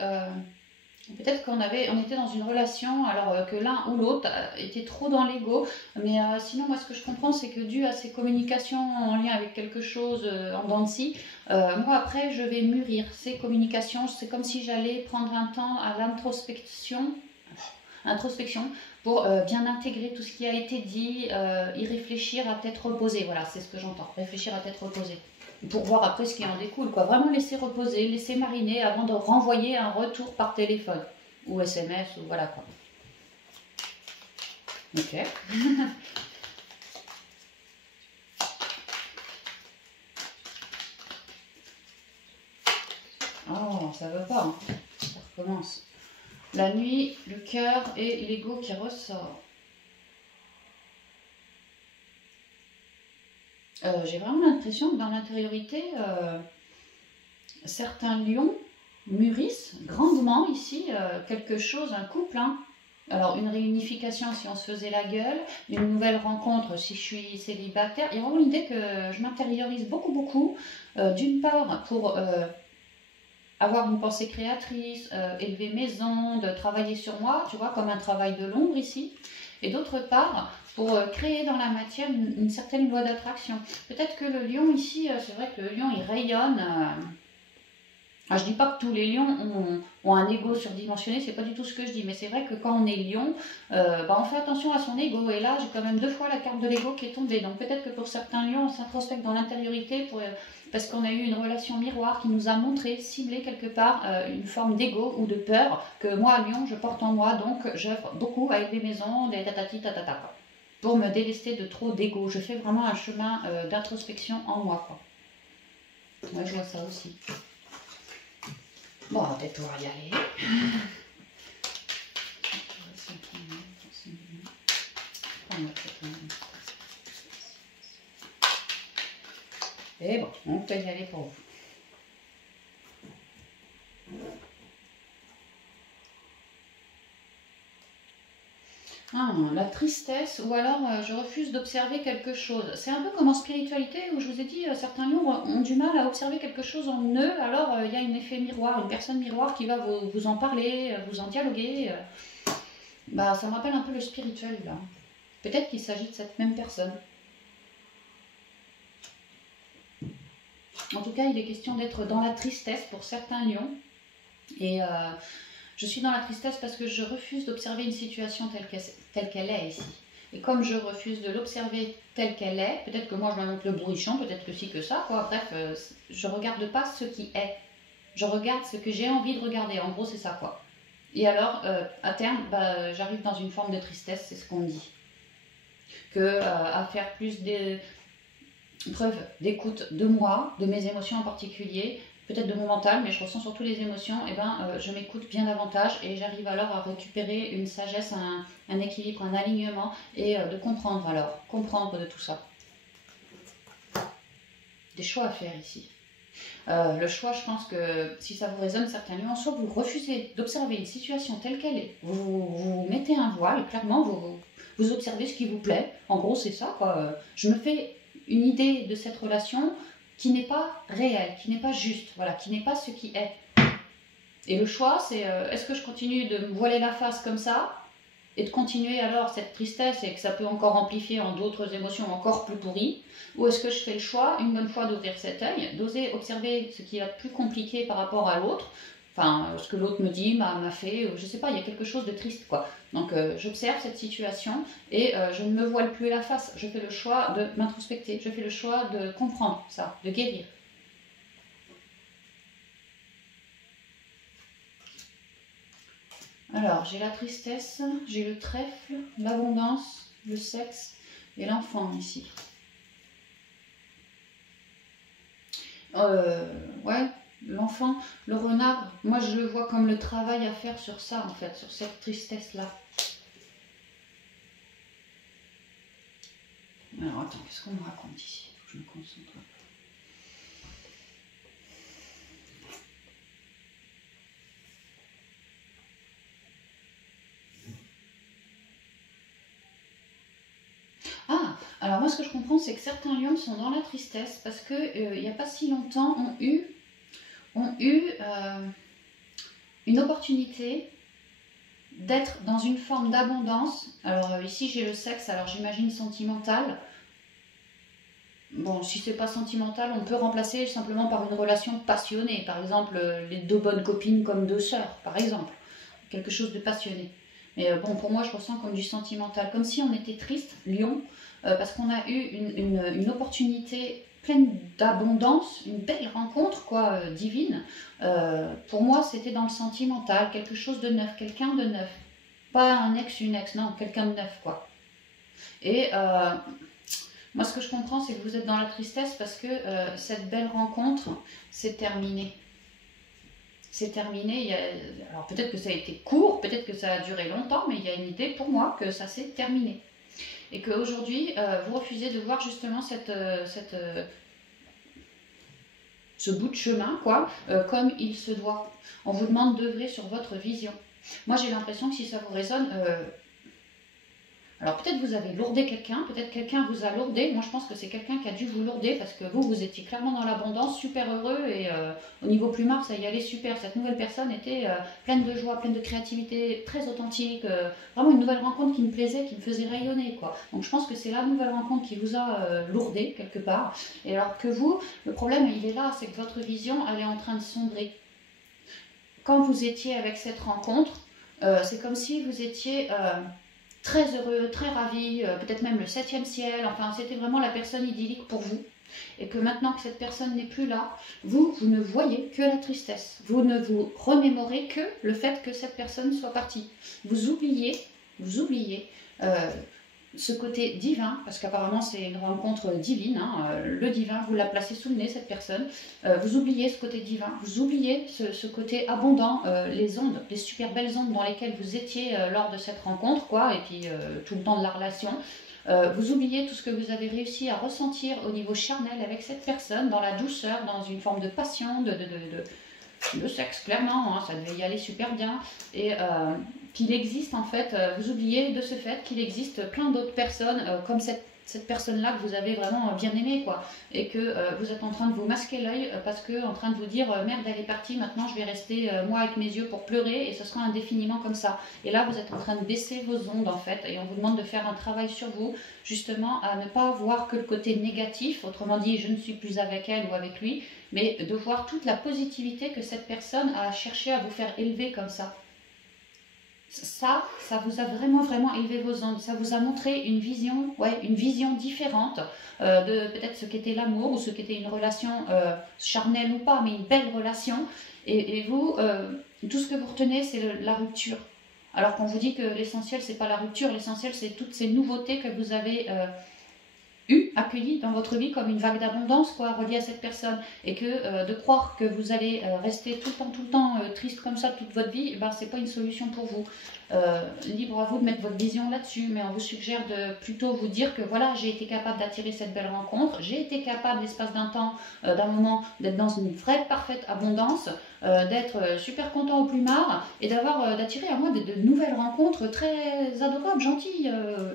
peut-être qu'on était dans une relation, alors que l'un ou l'autre était trop dans l'ego, mais sinon, moi, ce que je comprends, c'est que dû à ces communications en lien avec quelque chose en dents de scie, moi, après, je vais mûrir ces communications. C'est comme si j'allais prendre un temps à l'introspection pour bien intégrer tout ce qui a été dit, y réfléchir à tête reposée. Voilà, c'est ce que j'entends, réfléchir à tête reposée. Pour voir après ce qui en découle, quoi. Vraiment laisser reposer, laisser mariner avant de renvoyer un retour par téléphone ou SMS ou voilà, quoi. Ok. Oh, ça veut pas, hein. Ça recommence. La nuit, le cœur et l'ego qui ressort. J'ai vraiment l'impression que dans l'intériorité, certains lions mûrissent grandement ici quelque chose, un couple. Hein. Alors une réunification si on se faisait la gueule, une nouvelle rencontre si je suis célibataire. Il y a vraiment l'idée que je m'intériorise beaucoup, d'une part pour avoir une pensée créatrice, élever mes ondes, travailler sur moi, tu vois, comme un travail de l'ombre ici. Et d'autre part, pour créer dans la matière une certaine loi d'attraction. Peut-être que le lion ici, c'est vrai que le lion il rayonne. Je dis pas que tous les lions ont un ego surdimensionné, c'est pas du tout ce que je dis, mais c'est vrai que quand on est lion, on fait attention à son ego. Et là, j'ai quand même 2 fois la carte de l'ego qui est tombée. Donc peut-être que pour certains lions, on s'introspecte dans l'intériorité parce qu'on a eu une relation miroir qui nous a montré, ciblé quelque part une forme d'ego ou de peur que moi, lion, je porte en moi. Donc j'œuvre beaucoup avec des maisons, des tatati tatata. pour me délester de trop d'ego. Je fais vraiment un chemin d'introspection en moi, quoi. Moi, je vois ça aussi. Bon, on va peut-être pouvoir y aller. Et bon, on peut y aller pour vous. Ah, la tristesse, ou alors je refuse d'observer quelque chose. C'est un peu comme en spiritualité où je vous ai dit, certains lions ont du mal à observer quelque chose en eux, alors il y a un effet miroir, une personne miroir qui va vous en parler, vous en dialoguer. Bah, ça me rappelle un peu le spirituel là. Peut-être qu'il s'agit de cette même personne. En tout cas, il est question d'être dans la tristesse pour certains lions. Et je suis dans la tristesse parce que je refuse d'observer une situation telle qu'elle est ici. Et comme je refuse de l'observer telle qu'elle est, peut-être que moi je m'invente le bourrichon, peut-être que ci que ça, quoi. Bref, je ne regarde pas ce qui est. Je regarde ce que j'ai envie de regarder. En gros, c'est ça, quoi. Et alors, à terme, bah, j'arrive dans une forme de tristesse, c'est ce qu'on me dit. Que à faire plus des preuve d'écoute de moi, de mes émotions en particulier, peut-être de mon mental, mais je ressens surtout les émotions, et je m'écoute bien davantage et j'arrive alors à récupérer une sagesse, un équilibre, un alignement et de comprendre de tout ça. Des choix à faire ici. Le choix, je pense que si ça vous résonne, certains lions, soit vous refusez d'observer une situation telle qu'elle est, vous mettez un voile, clairement, vous observez ce qui vous plaît, en gros c'est ça, quoi. Je me fais une idée de cette relation qui n'est pas réelle, qui n'est pas juste, voilà, qui n'est pas ce qui est. Et le choix, c'est est-ce que je continue de me voiler la face comme ça et de continuer alors cette tristesse et que ça peut encore amplifier en d'autres émotions encore plus pourries, ou est-ce que je fais le choix, une bonne fois, d'ouvrir cet œil, d'oser observer ce qui est plus compliqué par rapport à l'autre, enfin, ce que l'autre me dit, m'a fait, je sais pas, il y a quelque chose de triste, quoi. Donc, j'observe cette situation et je ne me voile plus la face. Je fais le choix de m'introspecter. Je fais le choix de comprendre ça, de guérir. Alors, j'ai la tristesse, j'ai le trèfle, l'abondance, le sexe et l'enfant ici. Ouais. L'enfant, le renard, moi je le vois comme le travail à faire sur ça en fait, sur cette tristesse-là. Alors attends, qu'est-ce qu'on me raconte ici? Faut que je me concentre. Ah, alors moi ce que je comprends c'est que certains lions sont dans la tristesse parce que il n'y a pas si longtemps ont eu une opportunité d'être dans une forme d'abondance. Alors ici j'ai le sexe, alors j'imagine sentimental. Bon, si c'est pas sentimental, on peut remplacer simplement par une relation passionnée. Par exemple, les deux bonnes copines comme deux sœurs, par exemple. Quelque chose de passionné. Mais bon, pour moi, je ressens comme du sentimental. Comme si on était triste, lion, parce qu'on a eu une opportunité pleine d'abondance, une belle rencontre, quoi, divine. Pour moi, c'était dans le sentimental, quelque chose de neuf, quelqu'un de neuf. Pas un ex, une ex, non, quelqu'un de neuf, quoi. Et moi, ce que je comprends, c'est que vous êtes dans la tristesse parce que cette belle rencontre s'est terminée. C'est terminé, alors peut-être que ça a été court, peut-être que ça a duré longtemps, mais il y a une idée pour moi que ça s'est terminé. Et qu'aujourd'hui, vous refusez de voir justement ce bout de chemin, quoi, comme il se doit. On vous demande d'œuvrer sur votre vision. Moi, j'ai l'impression que si ça vous résonne, alors peut-être vous avez lourdé quelqu'un, peut-être quelqu'un vous a lourdé. Moi je pense que c'est quelqu'un qui a dû vous lourder parce que vous étiez clairement dans l'abondance, super heureux et au niveau plumard ça y allait super. Cette nouvelle personne était pleine de joie, pleine de créativité, très authentique, vraiment une nouvelle rencontre qui me plaisait, qui me faisait rayonner, quoi. Donc je pense que c'est la nouvelle rencontre qui vous a lourdé quelque part. Et alors que vous, le problème il est là, c'est que votre vision elle est en train de sombrer. Quand vous étiez avec cette rencontre, c'est comme si vous étiez très heureux, très ravi, peut-être même le 7e ciel, enfin c'était vraiment la personne idyllique pour vous. Et que maintenant que cette personne n'est plus là, vous ne voyez que la tristesse. Vous ne vous remémorez que le fait que cette personne soit partie. Vous oubliez ce côté divin, parce qu'apparemment c'est une rencontre divine, hein, le divin, vous la placez sous le nez, cette personne, vous oubliez ce côté divin, vous oubliez ce côté abondant, les ondes, les super belles ondes dans lesquelles vous étiez lors de cette rencontre, quoi, et puis tout le temps de la relation. Vous oubliez tout ce que vous avez réussi à ressentir au niveau charnel avec cette personne, dans la douceur, dans une forme de passion, de sexe, clairement, hein, ça devait y aller super bien, et qu'il existe en fait, vous oubliez de ce fait qu'il existe plein d'autres personnes comme cette personne-là que vous avez vraiment bien aimée, quoi, et que vous êtes en train de vous masquer l'œil parce que en train de vous dire merde, elle est partie, maintenant je vais rester moi avec mes yeux pour pleurer et ce sera indéfiniment comme ça. Et là vous êtes en train de baisser vos ondes en fait, et on vous demande de faire un travail sur vous, justement à ne pas voir que le côté négatif, autrement dit je ne suis plus avec elle ou avec lui, mais de voir toute la positivité que cette personne a cherché à vous faire élever comme ça. Ça vous a vraiment élevé vos ondes, ça vous a montré une vision, une vision différente de peut-être ce qu'était l'amour ou ce qu'était une relation charnelle ou pas, mais une belle relation. Et vous, tout ce que vous retenez, c'est la rupture. Alors qu'on vous dit que l'essentiel, c'est pas la rupture, l'essentiel, c'est toutes ces nouveautés que vous avez accueilli dans votre vie comme une vague d'abondance, quoi, reliée à cette personne, et que de croire que vous allez rester tout le temps triste comme ça toute votre vie, ben, c'est pas une solution pour vous. Libre à vous de mettre votre vision là-dessus, mais on vous suggère de plutôt vous dire que voilà, j'ai été capable d'attirer cette belle rencontre, j'ai été capable l'espace d'un temps, d'un moment, d'être dans une vraie parfaite abondance, d'être super content au plumard et d'attirer à moi de nouvelles rencontres très adorables, gentilles,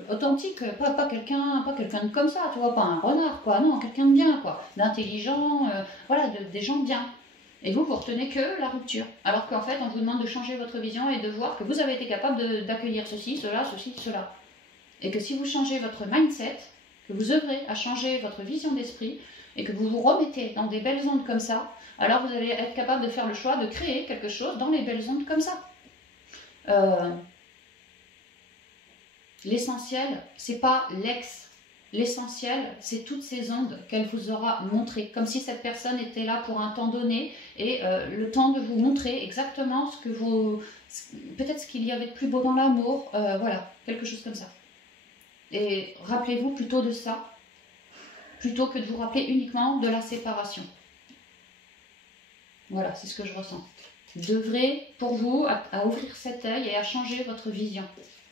authentiques, pas quelqu'un de comme ça, tu vois, pas un renard, quoi, non, quelqu'un de bien, quoi, d'intelligent, voilà, des gens bien. Et vous retenez que la rupture. Alors qu'en fait, on vous demande de changer votre vision et de voir que vous avez été capable d'accueillir ceci, cela. Et que si vous changez votre mindset, que vous œuvrez à changer votre vision d'esprit et que vous vous remettez dans des belles ondes comme ça, alors vous allez être capable de faire le choix de créer quelque chose dans les belles ondes comme ça. L'essentiel, c'est pas l'ex. L'essentiel, c'est toutes ces ondes qu'elle vous aura montrées, comme si cette personne était là pour un temps donné et le temps de vous montrer exactement ce que vous, peut-être ce qu'il y avait de plus beau dans l'amour, voilà, quelque chose comme ça. Et rappelez-vous plutôt de ça, plutôt que de vous rappeler uniquement de la séparation. Voilà, c'est ce que je ressens. D'œuvrer pour vous à ouvrir cet œil et à changer votre vision.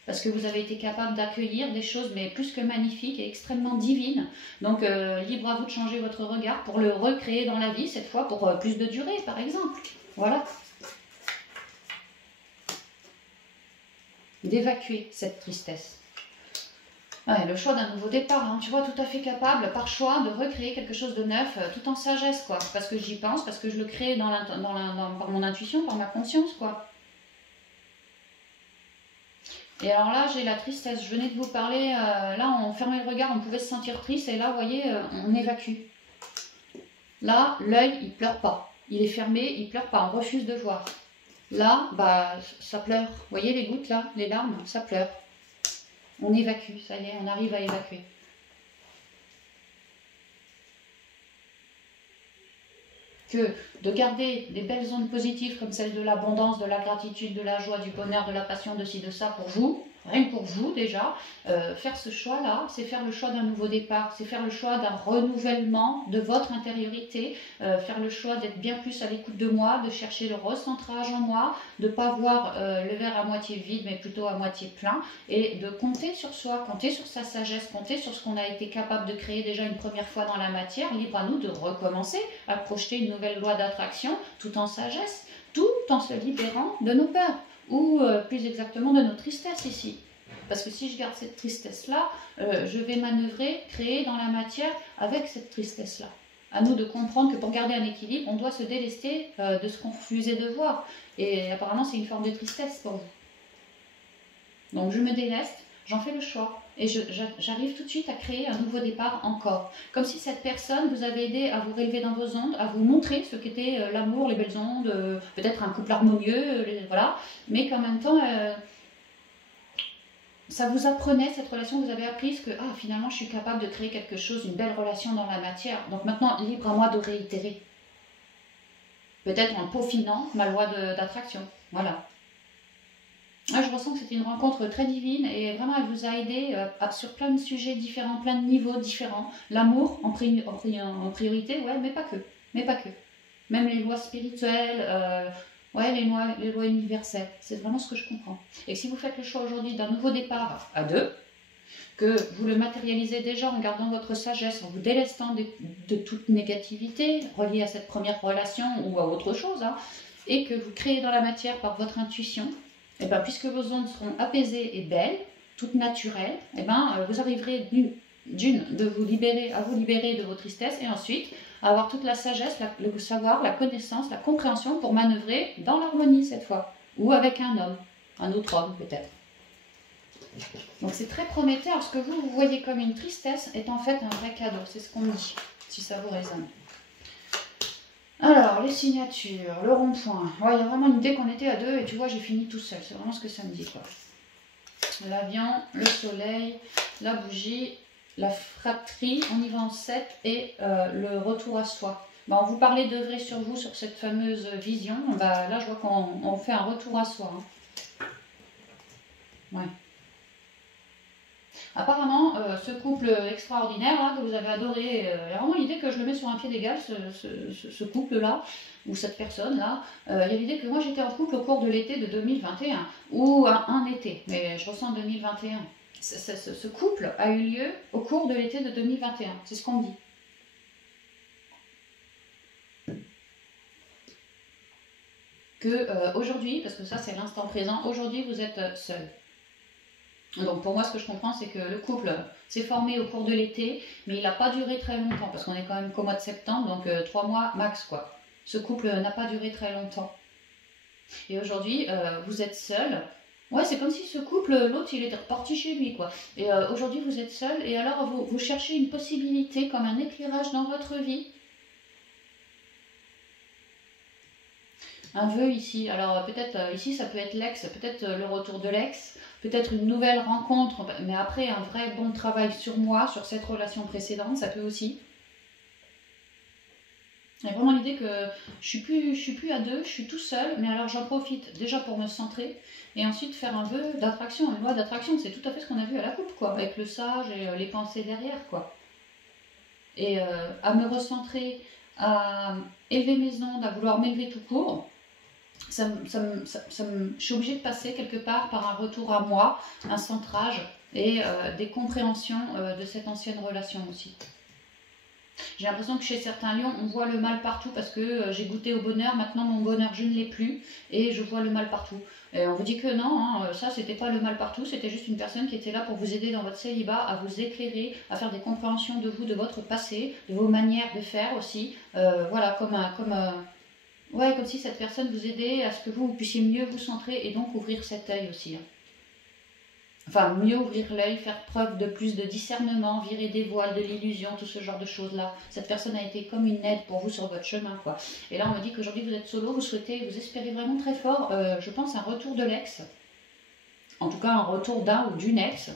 Parce que vous avez été capable d'accueillir des choses mais plus que magnifiques et extrêmement divines. Donc libre à vous de changer votre regard pour le recréer dans la vie, cette fois pour plus de durée par exemple. Voilà. D'évacuer cette tristesse. Ouais, le choix d'un nouveau départ, hein. Tu vois, tout à fait capable par choix de recréer quelque chose de neuf, tout en sagesse, quoi. Parce que j'y pense, parce que je le crée par mon intuition, par ma conscience, quoi. Et alors là, j'ai la tristesse. Je venais de vous parler, là, on fermait le regard, on pouvait se sentir triste, et là, vous voyez, on évacue. Là, l'œil, il pleure pas. Il est fermé, il pleure pas, on refuse de voir. Là, bah, ça pleure. Vous voyez les gouttes, là, les larmes, ça pleure. On évacue, ça y est, on arrive à évacuer. Que de garder des belles ondes positives comme celle de l'abondance, de la gratitude, de la joie, du bonheur, de la passion, de ci, de ça pour vous, rien que pour vous déjà, faire ce choix-là, c'est faire le choix d'un nouveau départ, c'est faire le choix d'un renouvellement de votre intériorité, faire le choix d'être bien plus à l'écoute de moi, de chercher le recentrage en moi, de ne pas voir le verre à moitié vide mais plutôt à moitié plein, et de compter sur soi, compter sur sa sagesse, compter sur ce qu'on a été capable de créer déjà une première fois dans la matière, libre à nous de recommencer à projeter une nouvelle loi d'attraction tout en sagesse, tout en se libérant de nos peurs. Ou plus exactement de nos tristesses ici. Parce que si je garde cette tristesse-là, je vais manœuvrer, créer dans la matière avec cette tristesse-là. À nous de comprendre que pour garder un équilibre, on doit se délester de ce qu'on refusait de voir. Et apparemment, c'est une forme de tristesse pour vous. Donc je me déleste, j'en fais le choix. Et j'arrive tout de suite à créer un nouveau départ encore. Comme si cette personne vous avait aidé à vous relever dans vos ondes, à vous montrer ce qu'était l'amour, les belles ondes, peut-être un couple harmonieux, voilà. Mais qu'en même temps, ça vous apprenait, cette relation, vous avez appris que finalement je suis capable de créer quelque chose, une belle relation dans la matière. Donc maintenant, libre à moi de réitérer. Peut-être en peaufinant ma loi d'attraction. Voilà. Là, je ressens que c'était une rencontre très divine et vraiment elle vous a aidé sur plein de sujets différents, plein de niveaux différents. L'amour en priorité, ouais, mais pas que. Mais pas que. Même les lois spirituelles, ouais, les lois universelles. C'est vraiment ce que je comprends. Et si vous faites le choix aujourd'hui d'un nouveau départ à deux, que vous le matérialisez déjà en gardant votre sagesse, en vous délestant de toute négativité reliée à cette première relation ou à autre chose, hein, et que vous créez dans la matière par votre intuition, et bien, puisque vos ondes seront apaisées et belles, toutes naturelles, et ben, vous arriverez de vous libérer de vos tristesses et ensuite à avoir toute la sagesse, le savoir, la connaissance, la compréhension pour manœuvrer dans l'harmonie cette fois, ou avec un homme, un autre homme peut-être. Donc c'est très prometteur. Ce que vous voyez comme une tristesse est en fait un vrai cadeau, c'est ce qu'on dit, si ça vous résonne. Alors, les signatures, le rond-point. Ouais, il y a vraiment une idée qu'on était à deux et tu vois, j'ai fini tout seul. C'est vraiment ce que ça me dit, quoi. L'avion, le soleil, la bougie, la fratrie, on y va en 7 et le retour à soi. Bah, on vous parlait d'œuvrer sur vous, sur cette fameuse vision. Bah, là, je vois qu'on fait un retour à soi. Hein. Ouais. Apparemment, ce couple extraordinaire là, que vous avez adoré, il y a vraiment l'idée que je le mets sur un pied d'égal, ce couple-là, ou cette personne-là. Il y a l'idée que moi j'étais en couple au cours de l'été de 2021, ou un été, mais je ressens 2021. Ce couple a eu lieu au cours de l'été de 2021, c'est ce qu'on me dit. Que aujourd'hui, parce que ça c'est l'instant présent, aujourd'hui vous êtes seul. Donc pour moi, ce que je comprends, c'est que le couple s'est formé au cours de l'été, mais il n'a pas duré très longtemps, parce qu'on est quand même qu'au mois de septembre, donc 3 mois max, quoi. Ce couple n'a pas duré très longtemps. Et aujourd'hui, vous êtes seul. Ouais, c'est comme si ce couple, l'autre, il était reparti chez lui, quoi. Et aujourd'hui, vous êtes seul, et alors vous cherchez une possibilité, comme un éclairage dans votre vie. Un vœu ici, alors peut-être ici, ça peut être l'ex, peut-être le retour de l'ex, peut-être une nouvelle rencontre, mais après un vrai bon travail sur moi, sur cette relation précédente, ça peut aussi. Il y a vraiment l'idée que je suis plus à deux, je suis tout seul, mais alors j'en profite déjà pour me centrer et ensuite faire un vœu d'attraction, une loi d'attraction, c'est tout à fait ce qu'on a vu à la coupe, quoi, avec le sage et les pensées derrière, quoi. Et à me recentrer, à élever mes ondes, à vouloir m'élever tout court. Je suis obligée de passer quelque part par un retour à moi, un centrage et des compréhensions de cette ancienne relation aussi. J'ai l'impression que chez certains lions, on voit le mal partout parce que j'ai goûté au bonheur, maintenant mon bonheur je ne l'ai plus et je vois le mal partout. Et on vous dit que non, hein, ça c'était pas le mal partout, c'était juste une personne qui était là pour vous aider dans votre célibat, à vous éclairer, à faire des compréhensions de vous, de votre passé, de vos manières de faire aussi. Voilà, ouais, comme si cette personne vous aidait à ce que vous puissiez mieux vous centrer et donc ouvrir cet œil aussi. Hein. Enfin, mieux ouvrir l'œil, faire preuve de plus de discernement, virer des voiles, de l'illusion, tout ce genre de choses-là. Cette personne a été comme une aide pour vous sur votre chemin, quoi. Et là, on me dit qu'aujourd'hui, vous êtes solo, vous espérez vraiment très fort, je pense, un retour de l'ex. En tout cas, un retour d'un ou d'une ex.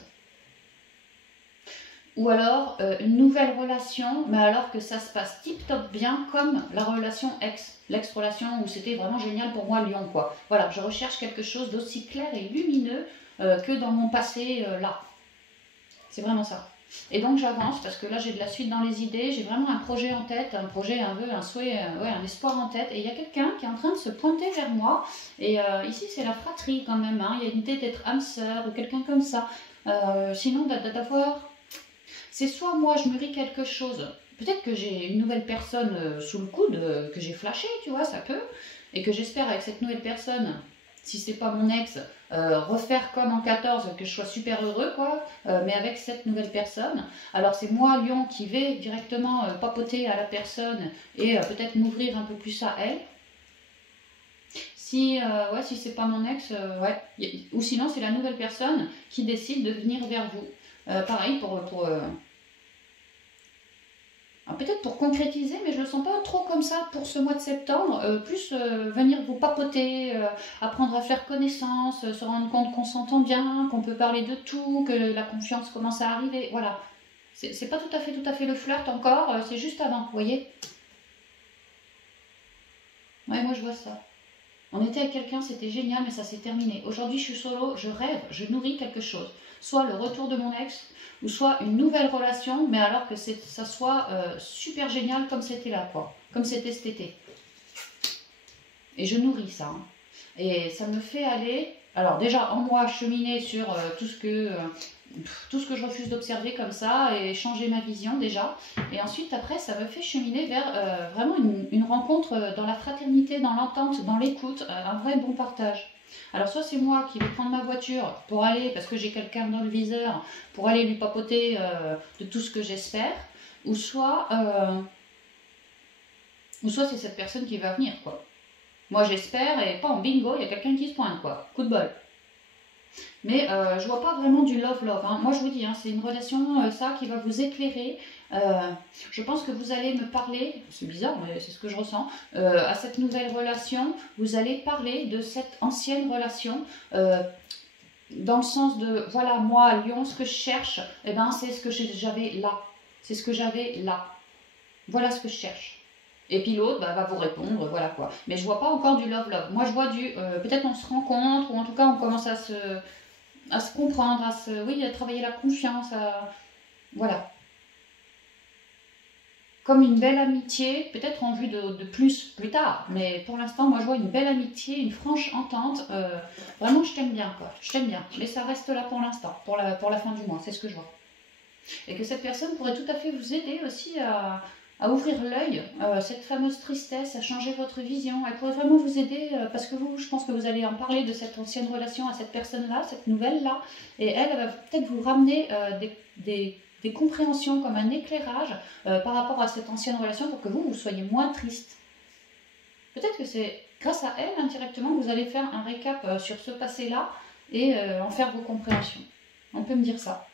Ou alors, une nouvelle relation, mais alors que ça se passe tip-top bien, comme la relation ex. L'ex-relation où c'était vraiment génial pour moi, Lyon, quoi. Voilà, je recherche quelque chose d'aussi clair et lumineux que dans mon passé là. C'est vraiment ça. Et donc j'avance parce que là j'ai de la suite dans les idées, j'ai vraiment un projet en tête, un projet, un vœu, un souhait, ouais, un espoir en tête. Et il y a quelqu'un qui est en train de se pointer vers moi. Et ici c'est la fratrie quand même, hein. Il y a une idée d'être âme sœur ou quelqu'un comme ça. Sinon d'avoir... C'est soit moi je mûris quelque chose, peut-être que j'ai une nouvelle personne sous le coude, que j'ai flashé, tu vois, ça peut. Et que j'espère avec cette nouvelle personne, si c'est pas mon ex, refaire comme en 14, que je sois super heureux, quoi, mais avec cette nouvelle personne. Alors c'est moi, Lion, qui vais directement papoter à la personne et peut-être m'ouvrir un peu plus à elle. Si, ouais, si c'est pas mon ex, ouais. Ou sinon c'est la nouvelle personne qui décide de venir vers vous. Pareil peut-être pour concrétiser, mais je ne le sens pas trop comme ça pour ce mois de septembre. Plus venir vous papoter, apprendre à faire connaissance, se rendre compte qu'on s'entend bien, qu'on peut parler de tout, que la confiance commence à arriver. Voilà. C'est pas tout à fait le flirt encore, c'est juste avant, vous voyez? Ouais, moi je vois ça. On était avec quelqu'un, c'était génial, mais ça s'est terminé. Aujourd'hui, je suis solo, je rêve, je nourris quelque chose. Soit le retour de mon ex, ou soit une nouvelle relation, mais alors que ça soit super génial comme c'était là, quoi. Comme c'était cet été. Et je nourris ça. Hein. Et ça me fait aller... Alors déjà, en moi, cheminer sur tout ce que je refuse d'observer comme ça, et changer ma vision déjà. Et ensuite, après, ça me fait cheminer vers vraiment une rencontre dans la fraternité, dans l'entente, dans l'écoute, un vrai bon partage. Alors soit c'est moi qui vais prendre ma voiture pour aller, parce que j'ai quelqu'un dans le viseur, pour aller lui papoter de tout ce que j'espère, ou soit c'est cette personne qui va venir, quoi. Moi j'espère, et pas en bingo, il y a quelqu'un qui se pointe, quoi. Coup de bol. Mais je vois pas vraiment du love-love. Hein. Moi je vous dis, hein, c'est une relation, ça, qui va vous éclairer. Je pense que vous allez me parler, c'est bizarre, mais c'est ce que je ressens, à cette nouvelle relation, vous allez parler de cette ancienne relation, dans le sens de, voilà, moi à Lyon, ce que je cherche, eh ben, c'est ce que j'avais là. C'est ce que j'avais là. Voilà ce que je cherche. Et puis l'autre va vous répondre, voilà quoi. Mais je vois pas encore du love-love. Moi je vois du, peut-être on se rencontre, ou en tout cas on commence à se comprendre, à travailler la confiance, voilà. Comme une belle amitié, peut-être en vue de plus tard, mais pour l'instant, moi je vois une belle amitié, une franche entente. Vraiment, je t'aime bien, quoi. Je t'aime bien, mais ça reste là pour l'instant, pour la fin du mois, c'est ce que je vois. Et que cette personne pourrait tout à fait vous aider aussi à ouvrir l'œil, cette fameuse tristesse, à changer votre vision. Elle pourrait vraiment vous aider, parce que je pense que vous allez en parler de cette ancienne relation à cette personne-là, cette nouvelle-là, et elle va peut-être vous ramener des compréhensions, comme un éclairage par rapport à cette ancienne relation, pour que vous soyez moins triste. Peut-être que c'est grâce à elle, indirectement, que vous allez faire un récap sur ce passé-là et en faire vos compréhensions. On peut me dire ça.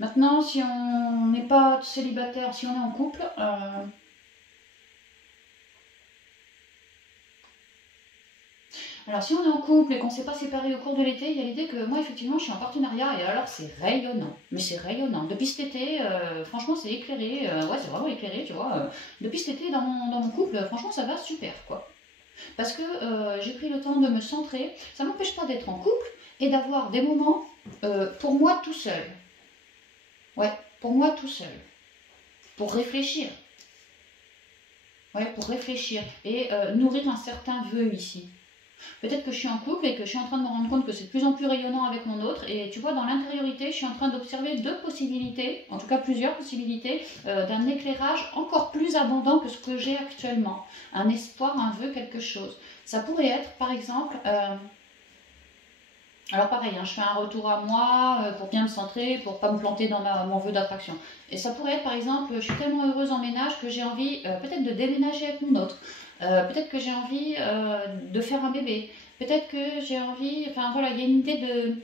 Maintenant, si on n'est pas célibataire, si on est en couple, alors si on est en couple et qu'on ne s'est pas séparé au cours de l'été, il y a l'idée que moi, effectivement, je suis en partenariat, et alors c'est rayonnant. Mais c'est rayonnant. Depuis cet été, franchement, c'est éclairé. Ouais, c'est vraiment éclairé, tu vois. Depuis cet été, dans mon couple, franchement, ça va super, quoi. Parce que j'ai pris le temps de me centrer. Ça ne m'empêche pas d'être en couple et d'avoir des moments pour moi tout seul. Ouais, pour moi tout seul. Pour réfléchir. Ouais, pour réfléchir. Et nourrir un certain vœu ici. Peut-être que je suis en couple et que je suis en train de me rendre compte que c'est de plus en plus rayonnant avec mon autre. Et tu vois, dans l'intériorité, je suis en train d'observer deux possibilités, en tout cas plusieurs possibilités, d'un éclairage encore plus abondant que ce que j'ai actuellement. Un espoir, un vœu, quelque chose. Ça pourrait être, par exemple... alors pareil, hein, je fais un retour à moi pour bien me centrer, pour pas me planter dans mon vœu d'attraction. Et ça pourrait être par exemple, je suis tellement heureuse en ménage que j'ai envie peut-être de déménager avec mon autre. Peut-être que j'ai envie de faire un bébé. Peut-être que j'ai envie, enfin voilà, il y a une idée de...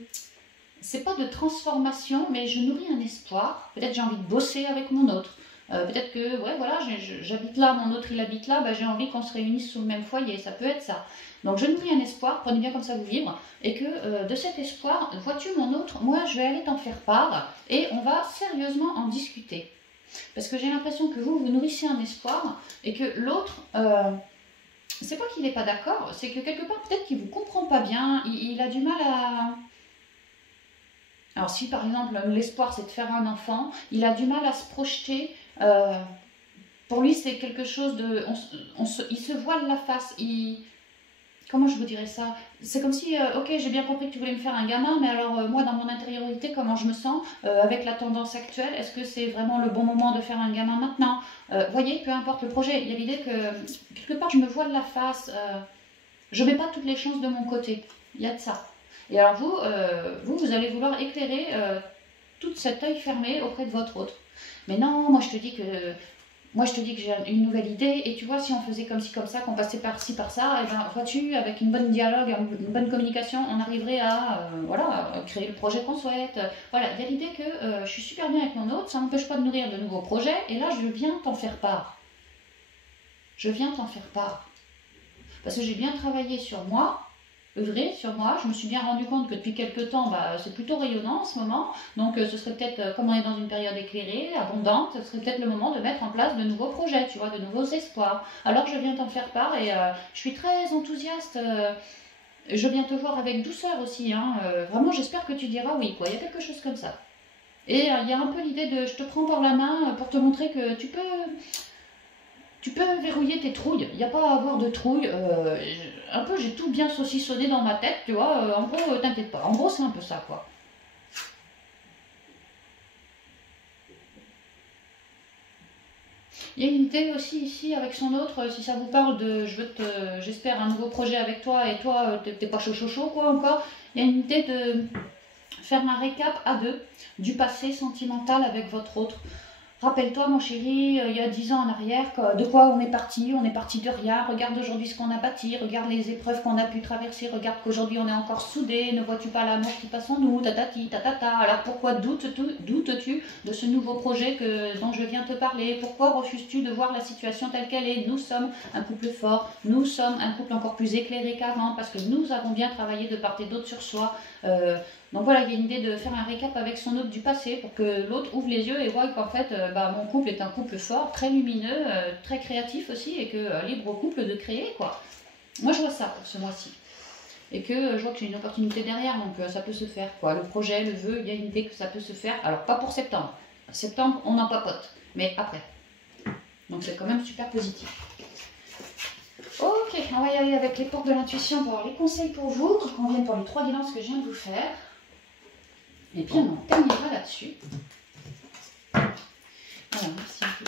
C'est pas de transformation, mais je nourris un espoir. Peut-être j'ai envie de bosser avec mon autre. Peut-être que, ouais, voilà, j'habite là, mon autre il habite là, bah, j'ai envie qu'on se réunisse sous le même foyer, ça peut être ça. Donc je nourris un espoir, prenez bien comme ça vous vivre, et que de cet espoir, vois-tu mon autre, moi je vais aller t'en faire part, et on va sérieusement en discuter. Parce que j'ai l'impression que vous nourrissez un espoir, et que l'autre, c'est pas qu'il n'est pas d'accord, c'est que quelque part peut-être qu'il ne vous comprend pas bien, il a du mal à... Alors si par exemple l'espoir c'est de faire un enfant, il a du mal à se projeter. Pour lui c'est quelque chose de... il se voile la face. Comment je vous dirais ça? C'est comme si, ok, j'ai bien compris que tu voulais me faire un gamin, mais alors moi dans mon intériorité, comment je me sens avec la tendance actuelle? Est-ce que c'est vraiment le bon moment de faire un gamin maintenant? Voyez, peu importe le projet, il y a l'idée que quelque part je me voile la face. Je ne mets pas toutes les chances de mon côté. Il y a de ça. Et alors vous allez vouloir éclairer tout cet œil fermé auprès de votre autre. Mais non, moi je te dis que j'ai une nouvelle idée, et tu vois, si on faisait comme ci, comme ça, qu'on passait par-ci, par ça, et ben, vois-tu, avec une bonne dialogue, une bonne communication, on arriverait à créer le projet qu'on souhaite. Voilà, il y a l'idée que je suis super bien avec mon autre, ça n'empêche pas de nourrir de nouveaux projets, et là, je viens t'en faire part. Je viens t'en faire part. Parce que j'ai bien travaillé sur moi, œuvrer sur moi. Je me suis bien rendu compte que depuis quelques temps, c'est plutôt rayonnant en ce moment. Donc ce serait peut-être, comme on est dans une période éclairée, abondante, ce serait peut-être le moment de mettre en place de nouveaux projets, tu vois, de nouveaux espoirs. Alors je viens t'en faire part et je suis très enthousiaste. Je viens te voir avec douceur aussi. Hein. Vraiment, j'espère que tu diras oui, quoi. Il y a quelque chose comme ça. Et il y a un peu l'idée de je te prends par la main pour te montrer que tu peux verrouiller tes trouilles. Il n'y a pas à avoir de trouille. Un peu, j'ai tout bien saucissonné dans ma tête, tu vois. En gros, t'inquiète pas. En gros, c'est un peu ça, quoi. Il y a une idée aussi ici avec son autre, si ça vous parle de j'espère un nouveau projet avec toi et toi, t'es pas chaud, quoi, encore. Il y a une idée de faire un récap à deux du passé sentimental avec votre autre. Rappelle-toi, mon chéri, il y a 10 ans en arrière, de quoi on est parti de rien. Regarde aujourd'hui ce qu'on a bâti, regarde les épreuves qu'on a pu traverser, regarde qu'aujourd'hui on est encore soudés. Ne vois-tu pas l'amour qui passe en nous, tatati, tatata. Alors pourquoi doutes-tu de ce nouveau projet dont je viens te parler? Pourquoi refuses-tu de voir la situation telle qu'elle est? Nous sommes un couple fort, nous sommes un couple encore plus éclairé qu'avant, parce que nous avons bien travaillé de part et d'autre sur soi. Donc voilà, il y a une idée de faire un récap avec son autre du passé pour que l'autre ouvre les yeux et voit qu'en fait, mon couple est un couple fort, très lumineux, très créatif aussi, et que libre au couple de créer, quoi. Moi, je vois ça pour ce mois-ci. Et que je vois que j'ai une opportunité derrière, donc ça peut se faire, quoi. Le projet, le vœu, il y a une idée que ça peut se faire. Alors, pas pour septembre. Septembre, on en papote, mais après. Donc c'est quand même super positif. Ok, on va y aller avec les portes de l'intuition pour avoir les conseils pour vous, qui conviennent pour les 3 guidances que je viens de vous faire. Et puis on en terminera là-dessus. Voilà, merci un peu.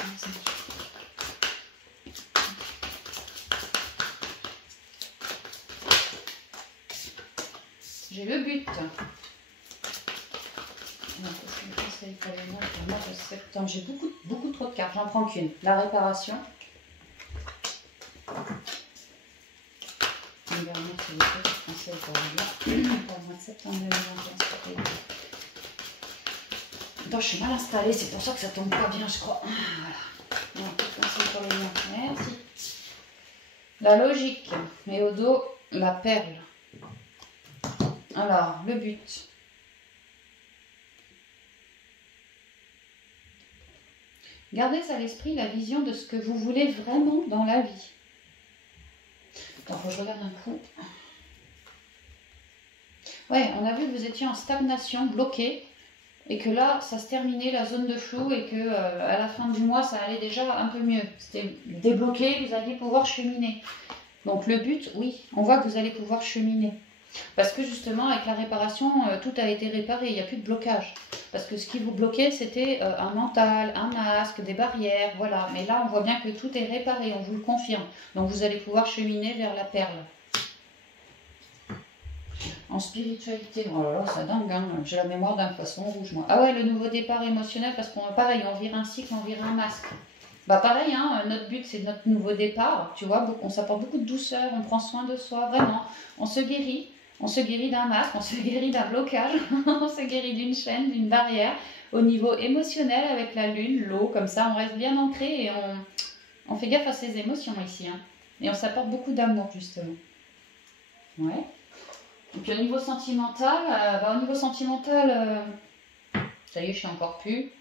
J'ai le but. J'ai beaucoup trop de cartes, j'en prends qu'une. La réparation. Le dernier, c'est le petit conseil pour le mois de septembre 2021. Attends, je suis mal installée, c'est pour ça que ça tombe pas bien, je crois. Voilà. Petit conseil pour les liens. Merci. La logique. Et au dos, la perle. Alors, le but. Gardez à l'esprit la vision de ce que vous voulez vraiment dans la vie. Attends, faut que je regarde un coup. Ouais, on a vu que vous étiez en stagnation, bloqué, et que là, ça se terminait la zone de flou, et que à la fin du mois, ça allait déjà un peu mieux. C'était débloqué, vous alliez pouvoir cheminer. Donc le but, oui, on voit que vous allez pouvoir cheminer. Parce que justement, avec la réparation, tout a été réparé, il n'y a plus de blocage. Parce que ce qui vous bloquait, c'était un mental, un masque, des barrières, voilà. Mais là, on voit bien que tout est réparé, on vous le confirme. Donc vous allez pouvoir cheminer vers la perle. En spiritualité, oh là là, ça dingue, hein. J'ai la mémoire d'un poisson rouge, moi. Ah ouais, le nouveau départ émotionnel, parce qu'on pareil, on vire un cycle, on vire un masque. Bah pareil, hein, notre but, c'est notre nouveau départ, tu vois, on s'apporte beaucoup de douceur, on prend soin de soi, vraiment. On se guérit d'un masque, on se guérit d'un blocage, on se guérit d'une chaîne, d'une barrière, au niveau émotionnel avec la lune, l'eau, comme ça, on reste bien ancré et on fait gaffe à ses émotions ici, hein. Et on s'apporte beaucoup d'amour, justement. Ouais. Et puis au niveau sentimental, ça y est, je suis encore plus.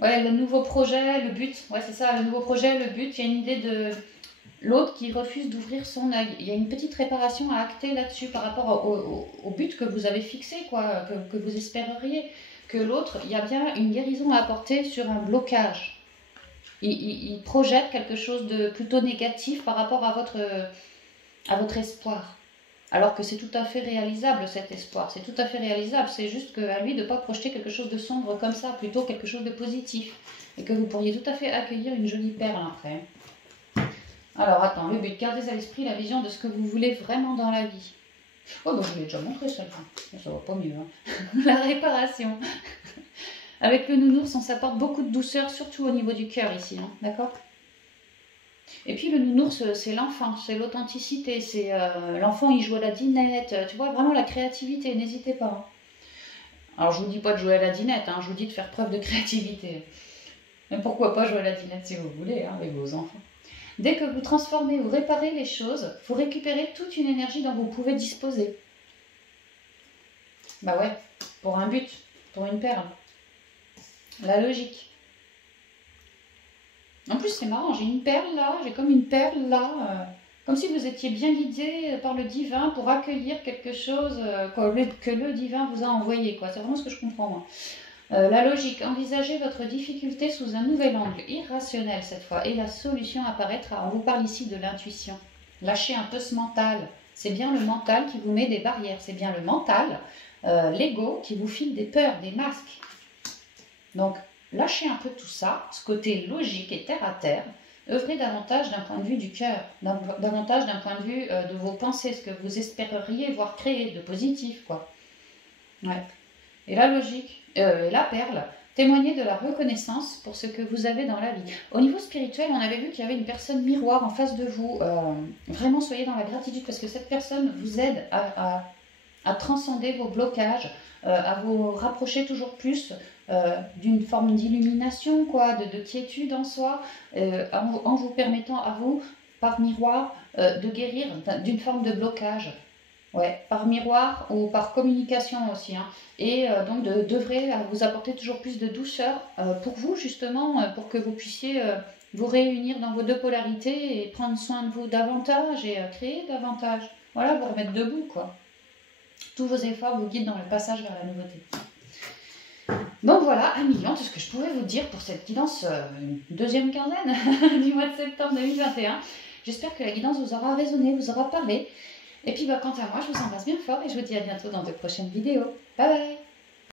Ouais, le nouveau projet, le but, ouais c'est ça, le nouveau projet, le but, il y a une idée de l'autre qui refuse d'ouvrir son œil. Il y a une petite réparation à acter là-dessus par rapport au but que vous avez fixé, quoi, que vous espéreriez. Que l'autre, il y a bien une guérison à apporter sur un blocage. Il projette quelque chose de plutôt négatif par rapport à votre espoir. Alors que c'est tout à fait réalisable cet espoir, c'est tout à fait réalisable, c'est juste qu'à lui de ne pas projeter quelque chose de sombre comme ça, plutôt quelque chose de positif. Et que vous pourriez tout à fait accueillir une jolie perle après. Alors attends, le but, gardez à l'esprit la vision de ce que vous voulez vraiment dans la vie. Oh bah je vous l'ai déjà montré celle-là, ça va pas mieux. Hein. La réparation. Avec le nounours, on s'apporte beaucoup de douceur, surtout au niveau du cœur ici, hein, d'accord ? Et puis le nounours, c'est l'enfant, c'est l'authenticité, c'est l'enfant, il joue à la dinette, tu vois, vraiment la créativité, n'hésitez pas. Alors je vous dis pas de jouer à la dinette, hein, je vous dis de faire preuve de créativité. Mais pourquoi pas jouer à la dinette si vous voulez, hein, avec vos enfants. Dès que vous transformez ou réparez les choses, vous récupérez toute une énergie dont vous pouvez disposer. Bah ouais, pour un but, pour une perle. La logique. En plus, c'est marrant, j'ai une perle là, j'ai comme une perle là, comme si vous étiez bien guidé par le divin pour accueillir quelque chose que le divin vous a envoyé, quoi. C'est vraiment ce que je comprends, moi. La logique, envisagez votre difficulté sous un nouvel angle, irrationnel cette fois, et la solution apparaîtra. On vous parle ici de l'intuition. Lâchez un peu ce mental. C'est bien le mental qui vous met des barrières, c'est bien le mental, l'ego qui vous file des peurs, des masques. Donc, lâchez un peu tout ça, ce côté logique et terre à terre, œuvrez davantage d'un point de vue du cœur, davantage d'un point de vue de vos pensées, ce que vous espéreriez voir créer de positif, quoi. Ouais. Et la logique, la perle, témoignez de la reconnaissance pour ce que vous avez dans la vie. Au niveau spirituel, on avait vu qu'il y avait une personne miroir en face de vous. Vraiment, soyez dans la gratitude parce que cette personne vous aide à transcender vos blocages, à vous rapprocher toujours plus d'une forme d'illumination, quoi, de quiétude en soi, en vous permettant à vous, par miroir, de guérir d'une forme de blocage. Ouais, par miroir ou par communication aussi. Hein. Et donc d'œuvrer à vous apporter toujours plus de douceur pour vous, justement, pour que vous puissiez vous réunir dans vos deux polarités et prendre soin de vous davantage et créer davantage. Voilà, vous remettre debout, quoi. Tous vos efforts vous guident dans le passage vers la nouveauté. Donc voilà, 1 million, tout ce que je pouvais vous dire pour cette guidance deuxième quinzaine du mois de septembre 2021. J'espère que la guidance vous aura résonné, vous aura parlé. Et puis quant à moi, je vous embrasse bien fort et je vous dis à bientôt dans de prochaines vidéos. Bye bye!